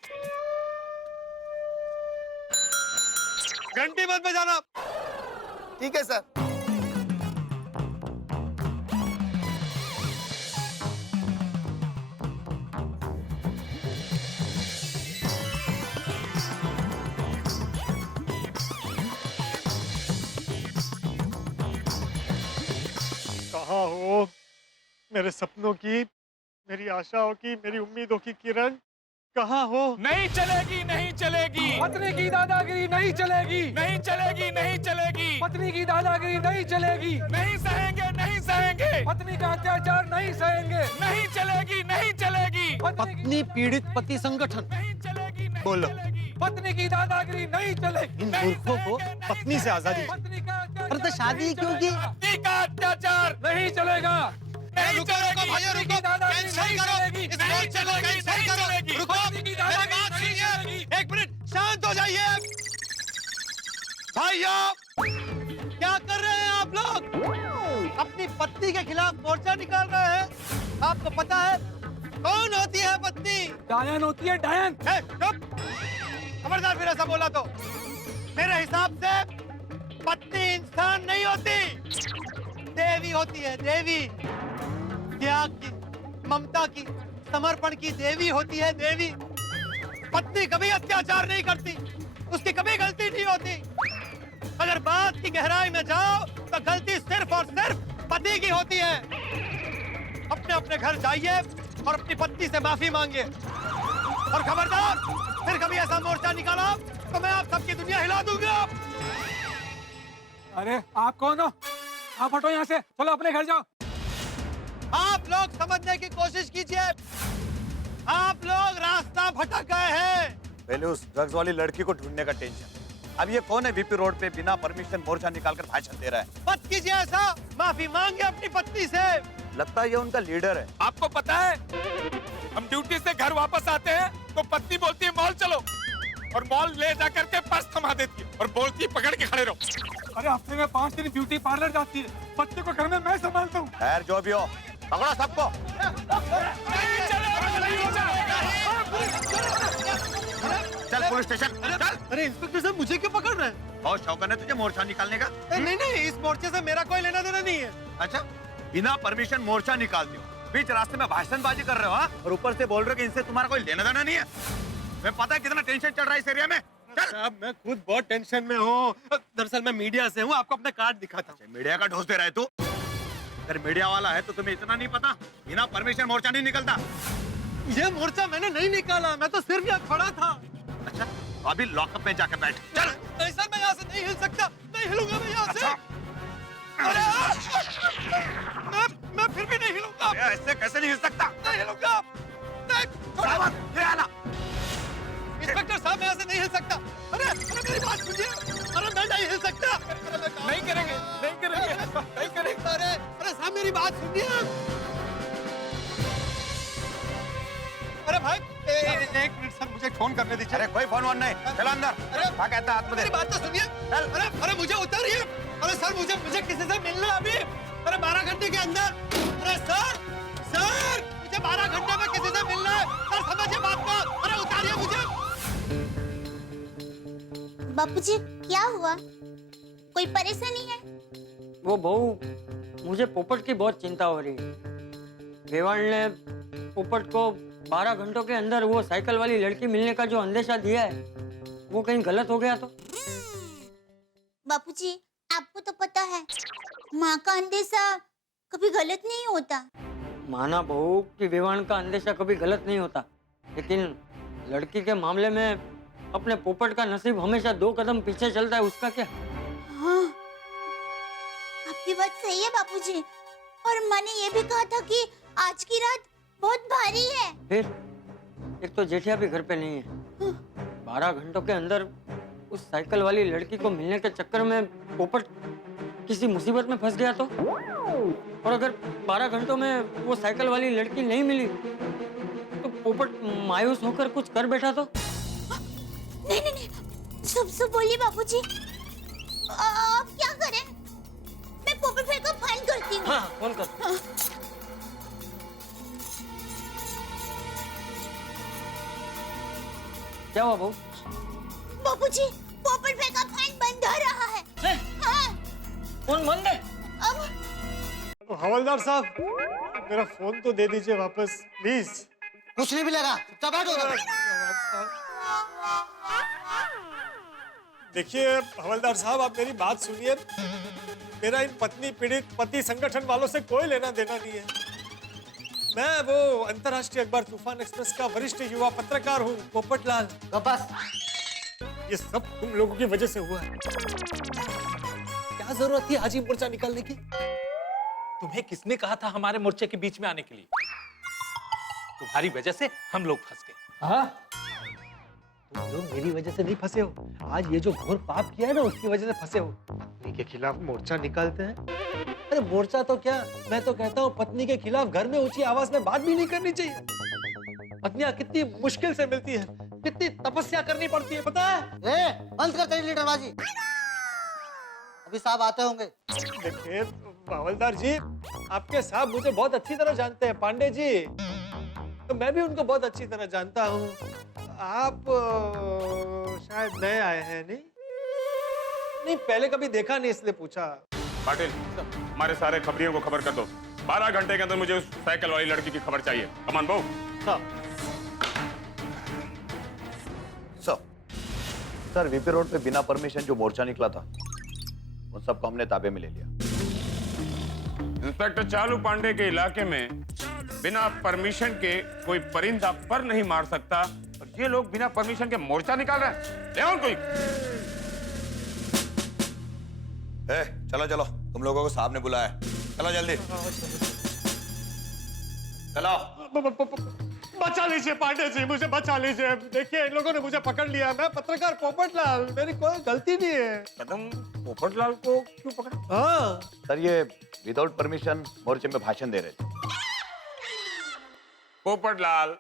घंटी मत बजाना। ठीक है सर। कहाँ हो मेरे सपनों की, मेरी आशाओं की, मेरी उम्मीदों की किरण? कहाँ हो? नहीं चलेगी। पत्नी की दादागिरी नहीं चलेगी। पत्नी की दादागिरी नहीं चलेगी। नहीं सहेंगे। पत्नी का अत्याचार नहीं सहेंगे। नहीं चलेगी। पत्नी पीड़ित पति संगठन बोलो। पत्नी की दादागिरी नहीं चलेगी। इन मूर्खों को पत्नी से आजादी। पत्नी का अरे तो शादी क्यों की? पत्नी का अत्याचार नहीं चलेगा। नहीं चलेगी। पत्नी की दादागिरी नहीं चलेगी। पत्नी की दादागिरी नहीं चलेगी। एक मिनट शांत हो जाइए। भाइयों, क्या कर रहे हैं आप लोग? अपनी पत्नी के खिलाफ मोर्चा निकाल रहे हैं। आपको पता है कौन होती है पत्नी? डायन होती है, डायन। चुप, खबरदार फिर ऐसा बोला तो। मेरे हिसाब से पत्नी इंसान नहीं होती, देवी होती है। देवी त्याग की, ममता की, समर्पण की देवी होती है। देवी पत्नी कभी अत्याचार नहीं करती, उसकी कभी गलती नहीं होती। अगर बात की गहराई में जाओ तो गलती सिर्फ और सिर्फ पति की होती है। अपने अपने घर जाइए और अपनी पत्नी से माफी मांगिए। और खबरदार, फिर कभी ऐसा मोर्चा निकाला तो मैं आप सबकी दुनिया हिला दूंगा। अरे आप कौन हो? आप हटो यहाँ से, चलो अपने घर जाओ। आप लोग समझने की कोशिश कीजिए, आप लोग रास्ता भटक गए हैं। पहले उस ड्रग्स वाली लड़की को ढूंढने का टेंशन, अब ये कौन है वीपी रोड पे बिना परमिशन मोर्चा निकालकर भाषण दे रहा है? मत कीजिए ऐसा, माफी मांगिए अपनी पत्नी से। लगता है ये उनका लीडर है। आपको पता है, हम ड्यूटी से घर वापस आते हैं तो पत्नी बोलती है मॉल चलो, और मॉल ले जाकर के पर्स थमा देती है और बोलती है पकड़ के खड़े रहो। अरे हफ्ते में 5 दिन ब्यूटी पार्लर जाती है, बच्चे को घर में मैं संभालता हूँ। खैर जो भी हो, पकड़ो सबको। चल पुलिस स्टेशन चल। अरे इंस्पेक्टर साहब, मुझे क्यों पकड़ रहे हैं? बहुत शौक है तुझे मोर्चा निकालने का? नहीं नहीं, इस मोर्चे से मेरा कोई लेना देना नहीं है। अच्छा, बिना परमिशन मोर्चा निकालते हो, बीच रास्ते में भाषणबाजी कर रहे हो, हाँ? और ऊपर से बोल रहे हो कि इनसे तुम्हारा कोई लेना देना नहीं है। मैं पता है कितना टेंशन चल रहा है इस एरिया में। चल। साहब, मैं खुद बहुत टेंशन में हूँ। दरअसल मैं मीडिया से हूँ, आपको अपना कार्ड दिखाता हूँ। मीडिया का ढोस दे रहा है तू? अगर मीडिया वाला है तो तुम्हें इतना नहीं पता, बिना परमिशन मोर्चा नहीं निकलता। ये मोर्चा मैंने नहीं निकाला, मैं तो सिर्फ यहाँ खड़ा था। अच्छा, तो अभी लॉकअप में जाकर बैठ। चल। नहीं सर, मैं यहाँ से नहीं हिल सकता, नहीं हिलूंगा मैं यहाँ से। अरे मैं फिर भी नहीं हिलूंगा। ऐसे कैसे नहीं हिल सकता? नहीं हिलूंगा। इंस्पेक्टर साहब, मैं यहाँ से नहीं हिल सकता। अरे मेरी बात सुनिए। अरे मैं नहीं हिल सकता। नहीं करेंगे, नहीं करेंगे, नहीं करेंगे। अरे साहब, मेरी बात सुनिए। अरे भाई, एक मिनट सर, मुझे फोन करने दीजिए। अरे कोई फोन वोन नहीं, चलो अंदर। अरे क्या कहता है? मेरी बात तो सुनिए। अरे मुझे उतारिए। अरे सर, मुझे किसी से मिलना है अभी। अरे 12 घंटे के अंदर। अरे सर, मुझे 12 घंटे में किसी से मिलना है। सर समझिए बात को। अरे उतारिए मुझे। बापूजी, क्या हुआ? कोई परेशानी है? वो बहू, मुझे पोपट की बहुत चिंता हो रही है। रेवाड़ ने पोपट को 12 घंटों के अंदर वो साइकिल वाली लड़की मिलने का जो अंदेशा दिया है, वो कहीं गलत हो गया तो? बापूजी, आपको तो पता है, माँ का अंदेशा कभी गलत नहीं होता। माना बहू कि विवान का अंदेशा कभी गलत नहीं होता, लेकिन लड़की के मामले में अपने पोपट का नसीब हमेशा 2 कदम पीछे चलता है, उसका क्या? हाँ, आपकी बात सही है बापूजी। और मैंने ये भी कहा था कि आज की रात बहुत भारी है। फिर एक तो जेठिया भी घर पे नहीं है। 12 घंटों के अंदर उस साइकिल वाली लड़की को मिलने के चक्कर में पोपट किसी मुसीबत में फंस गया तो? और अगर 12 घंटों में वो साइकिल वाली लड़की नहीं मिली तो पोपट मायूस होकर कुछ कर बैठा तो? नहीं, सब बोलिए बापूजी। आप क्या करें? मैं पोपट भाई को फोन करती हूँ। हाँ, फोन कर। हाँ। क्या हुआ बहू? बापूजी, पोपट भाई का फोन बंद हो रहा है। हाँ। फोन बंद है? अब हवलदार साहब, मेरा फोन तो दे दीजिए वापस प्लीज। कुछ नहीं मिलेगा, चुपचाप बैठो। देखिए हवलदार साहब, आप मेरी बात सुनिए। मेरा इन पत्नी पीड़ित पति संगठन वालों से कोई लेना देना नहीं है। मैं वो अंतर्राष्ट्रीय अखबार तूफान एक्सप्रेस का वरिष्ठ युवा पत्रकार हूँ, पोपट लाल। बस, ये सब तुम लोगों की वजह से हुआ है। क्या जरूरत थी हाजी मोर्चा निकालने की? तुम्हें किसने कहा था हमारे मोर्चे के बीच में आने के लिए? तुम्हारी वजह से हम लोग फंस गए। हाँ, तुम लोग मेरी वजह से नहीं फंसे हो। आज ये जो घोर पाप किया है ना, उसकी वजह से फंसे हो। पत्नी के खिलाफ मोर्चा निकालते हैं। अरे मोर्चा तो क्या, मैं तो कहता हूँ पत्नी के खिलाफ घर में ऊंची आवाज में बात भी नहीं करनी चाहिए। पत्नियां कितनी मुश्किल से मिलती है, कितनी तपस्या करनी पड़ती है, पता है? बंद कर तेरी लीडरबाजी। अभी साहब आते होंगे। देखिए हवलदार जी, आपके साहब मुझे बहुत अच्छी तरह जानते हैं, पांडे जी। तो मैं भी उनको बहुत अच्छी तरह जानता हूँ। आप शायद नए आए हैं, नहीं पहले कभी देखा नहीं इसलिए पूछा। पाटिल, हमारे सारे खबरियों को खबर कर दो। 12 घंटे के अंदर मुझे उस साइकिल वाली लड़की की खबर चाहिए। कमान बहू। सर वीपी रोड पे बिना परमिशन जो मोर्चा निकला था उन सबको हमने ताबे में ले लिया। इंस्पेक्टर चालू पांडे के इलाके में बिना परमिशन के कोई परिंदा पर नहीं मार सकता और ये लोग बिना परमिशन के मोर्चा निकाल रहे हैं। ले आओ कोई। चलो चलो, तुम लोगों को साहब ने बुलाया है, चलो जल्दी चलो। बचा लीजिए पांडे जी, मुझे बचा लीजिए। देखिए इन लोगों ने मुझे पकड़ लिया। मैं पत्रकार पोपटलाल, मेरी कोई गलती नहीं है। कदम पोपटलाल को क्यों पकड़ा? हाँ सर ये विदाउट परमिशन मोर्चे में भाषण दे रहे थे। पोपटलाल,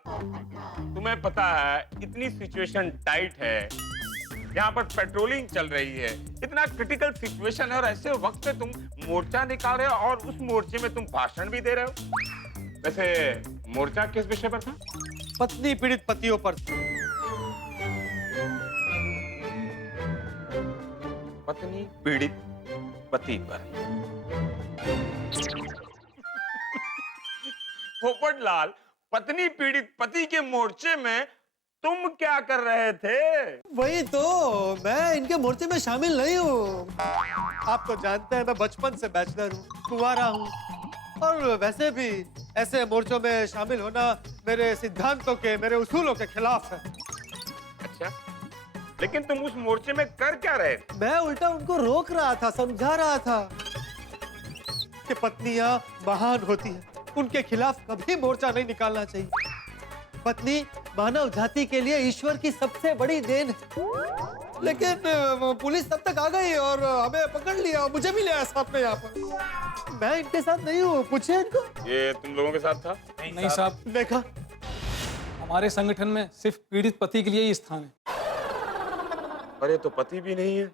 तुम्हें पता है इतनी सिचुएशन टाइट है, यहाँ पर पेट्रोलिंग चल रही है, इतना क्रिटिकल सिचुएशन है और ऐसे वक्त में तुम मोर्चा निकाल रहे हो और उस मोर्चे में तुम भाषण भी दे रहे हो। वैसे मोर्चा किस विषय पर था? पत्नी पीड़ित पतियों पर। पत्नी पीड़ित पति पर। पोपटलाल, पत्नी पीड़ित पति के मोर्चे में तुम क्या कर रहे थे? वही तो, मैं इनके मोर्चे में शामिल नहीं हूँ। आप तो जानते हैं मैं बचपन से बैचलर हूँ, कुंवारा हूँ, और वैसे भी ऐसे मोर्चों में शामिल होना मेरे सिद्धांतों के, मेरे उसूलों के खिलाफ है। अच्छा, लेकिन तुम उस मोर्चे में कर क्या रहे थे? मैं उल्टा उनको रोक रहा था, समझा रहा था कि पत्नियां महान होती हैं, उनके खिलाफ कभी मोर्चा नहीं निकालना चाहिए। पत्नी मानव जाति के लिए ईश्वर की सबसे बड़ी देन है। लेकिन पुलिस तब तक आ गई और हमें पकड़ लिया, मुझे भी लिया साथ में यहाँ पर। मैं इनके साथ नहीं हूँ, पूछिए इनको। ये तुम लोगों के साथ था? नहीं साहब, देखा, हमारे संगठन में सिर्फ पीड़ित पति के लिए ही स्थान है। अरे तो पति भी नहीं है।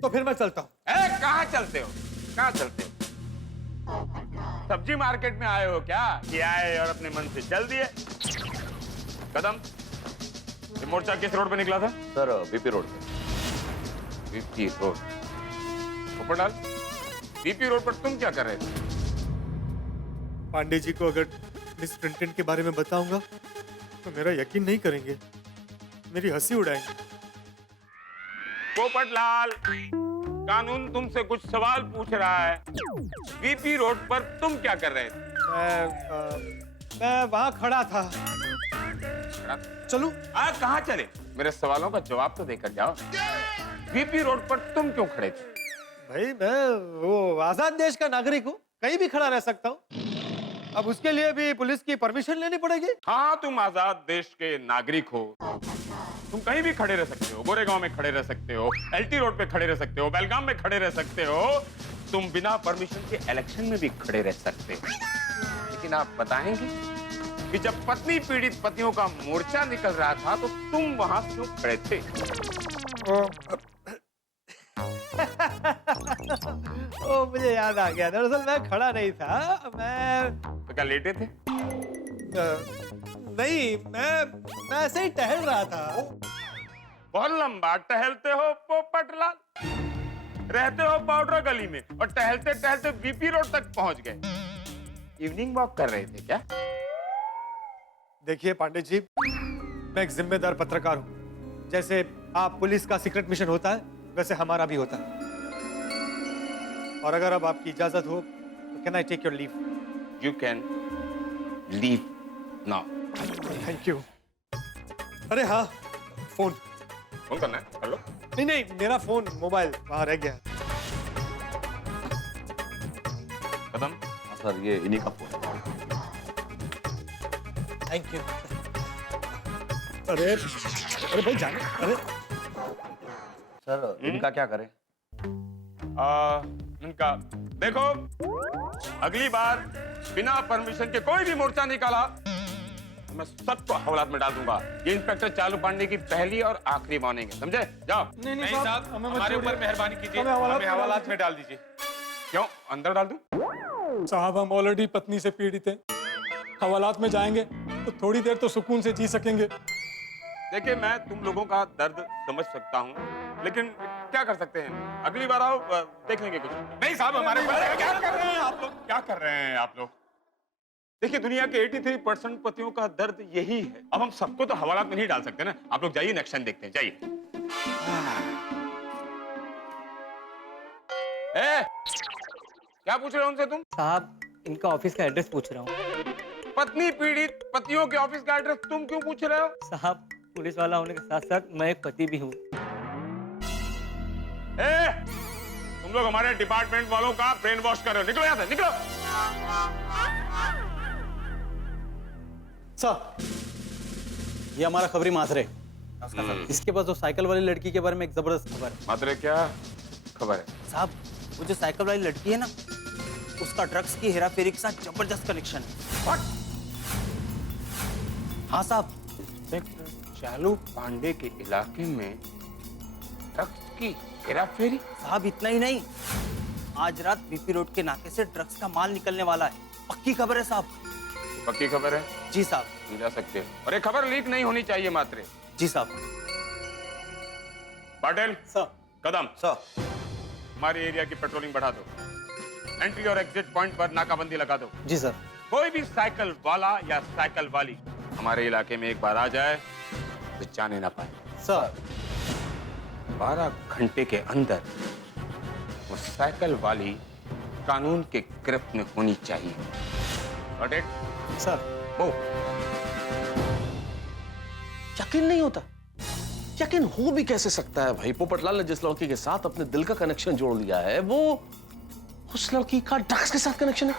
तो फिर मैं चलता हूँ। कहाँ चलते हो? कहाँ चलते हो? सब्जी मार्केट में आए हो क्या? कि आए और अपने मन से चल दिए? कदम, ये मोर्चा किस रोड पे निकला था? सर वीपी रोड पे। VP road. Popatlal, VP road पर तुम क्या कर रहे थे? पांडे जी को अगर मिस क्लिंटन के बारे में बताऊंगा तो मेरा यकीन नहीं करेंगे, मेरी हंसी उड़ाएंगे। पोपटलाल, कानून तुमसे कुछ सवाल पूछ रहा है। वीपी रोड पर तुम क्या कर रहे थे? मैं वहां खड़ा था। चलूं? कहाँ चले? मेरे सवालों का जवाब तो देकर जाओ। वीपी रोड पर तुम क्यों खड़े थे? भाई मैं वो आजाद देश का नागरिक हूँ, कहीं भी खड़ा रह सकता हूँ। अब उसके लिए भी पुलिस की परमिशन लेनी पड़ेगी। हाँ, तुम आजाद देश के नागरिक हो, तुम कहीं भी खड़े रह सकते हो। गोरेगांव में खड़े रह सकते हो, एलटी रोड पे खड़े रह सकते हो, बेलगाम में खड़े रह सकते हो, तुम बिना परमिशन के इलेक्शन में भी खड़े रह सकते हो। लेकिन आप बताएंगे कि जब पत्नी पीड़ित पतियों का मोर्चा निकल रहा था तो तुम वहां क्यों खड़े थे? ओ, मुझे याद आ गया। दरअसल मैं खड़ा नहीं था, मैं तो क्या लेटे थे? नहीं, मैं ऐसे ही टहल रहा था। बहुत लंबा टहलते हो पोपटलाल, रहते हो पाउडर गली में और टहलते टहलते वीपी रोड तक पहुंच गए। इवनिंग वॉक कर रहे थे क्या? देखिए पांडे जी, मैं एक जिम्मेदार पत्रकार हूँ। जैसे आप पुलिस का सीक्रेट मिशन होता है, वैसे हमारा भी होता है। और अगर अब आपकी इजाजत हो तो can I take your leave? You can leave now. Thank you. अरे हाँ, फोन करना है, कर लो। नहीं, मेरा फोन, मोबाइल वहां रह गया। कदम, सर ये इन्हीं का फोन। Thank you. अरे भाई जाने। अरे सर इनका क्या करें? इनका देखो, अगली बार बिना परमिशन के कोई भी मोर्चा निकाला तो मैं सबको हवालात में डाल दूंगा। ये इंस्पेक्टर चालू पांडे की पहली और आखिरी वार्निंग है, समझे? जाओ। नहीं साहब, हमारे ऊपर मेहरबानी कीजिए, हमें हवालात में डाल दीजिए। क्यों, अंदर डाल दूं? साहब हम ऑलरेडी पत्नी से पीड़ित हैं, हवालात में जाएंगे तो थोड़ी देर तो सुकून से जी सकेंगे। देखिए, मैं तुम लोगों का दर्द समझ सकता हूँ, लेकिन क्या कर सकते हैं? अगली बार आओ, देख लेंगे कुछ। नहीं साहब, हमारे क्या कर रहे हैं आप लोग? क्या कर रहे हैं आप लोग? देखिए, दुनिया के 83% पतियों का दर्द यही है। अब हम सबको तो हवालात में नहीं डाल सकते ना। आप लोग जाइए, एक्शन देखते हैं, जाइए। क्या पूछ रहे हो उनसे तुम? साहब इनका ऑफिस का एड्रेस पूछ रहा हूँ। पत्नी पीड़ित पतियों के ऑफिस का एड्रेस तुम क्यों पूछ रहे हो? साहब पुलिस वाला होने के साथ साथ मैं एक पति भी हूँ। तुम लोग हमारे डिपार्टमेंट वालों का ब्रेन वॉश कर रहे हो। निकलो यहाँ से, निकलो। सर, ये हमारा खबरी मात्रे। इसके पास जो साइकिल वाली लड़की के बारे में एक जबरदस्त खबर है। मात्रे क्या खबर है? साहब वो जो साइकिल वाली लड़की है ना, उसका ड्रग्स की हेराफेरी के साथ जबरदस्त कनेक्शन है। हाँ साहब। चालू पांडे के इलाके में ड्रग्स की हेराफेरी? साहब इतना ही नहीं, आज रात बीपी रोड के नाके से ड्रग्स का माल निकलने वाला है। पक्की खबर है साहब। पक्की खबर है? जी साहब। तुम जा सकते हो, और ये खबर लीक नहीं होनी चाहिए मात्रे। जी साहब। पाटिल सर। कदम सर, हमारे एरिया की पेट्रोलिंग बढ़ा दो। एंट्री और एग्जिट पॉइंट पर नाकाबंदी लगा दो। जी सर। कोई भी साइकिल वाला या साइकिल वाली हमारे इलाके में एक बार आ जाए तो जाने ना पाए। सर। 12 घंटे के अंदर वो साइकिल वाली कानून के गिरफ्त में होनी चाहिए। सर। वो यकीन नहीं होता, यकीन हो भी कैसे सकता है भाई? पोपटलाल ने जिस लड़की के साथ अपने दिल का कनेक्शन जोड़ लिया है, वो उस लड़की का ड्रग्स के साथ कनेक्शन है।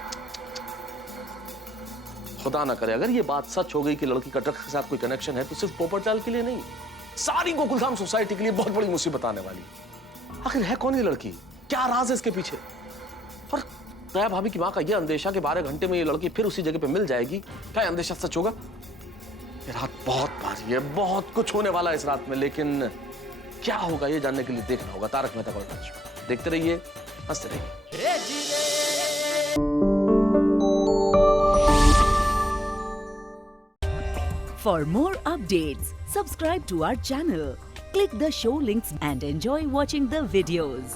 खुदा ना करे अगर ये बात सच हो गई कि लड़की का ड्रग्स के साथ कोई कनेक्शन है, तो सिर्फ पोपटलाल के लिए नहीं, सारी गोकुलधाम सोसाइटी के लिए बहुत बड़ी मुसीबत आने वाली। आखिर है कौन ये लड़की? क्या राज है इसके पीछे? और दया भाभी की मां का यह अंदेशा कि 12 घंटे में ये लड़की फिर उसी जगह पे मिल जाएगी, क्या अंदेशा सच होगा? ये रात बहुत भारी है, बहुत कुछ होने वाला है इस रात में, लेकिन क्या होगा ये जानने के लिए देखना होगा तारक मेहता का उल्टा चश्मा। देखते रहिए, हंसते रहिए। For more updates, subscribe to our channel, click the show links and enjoy watching the videos.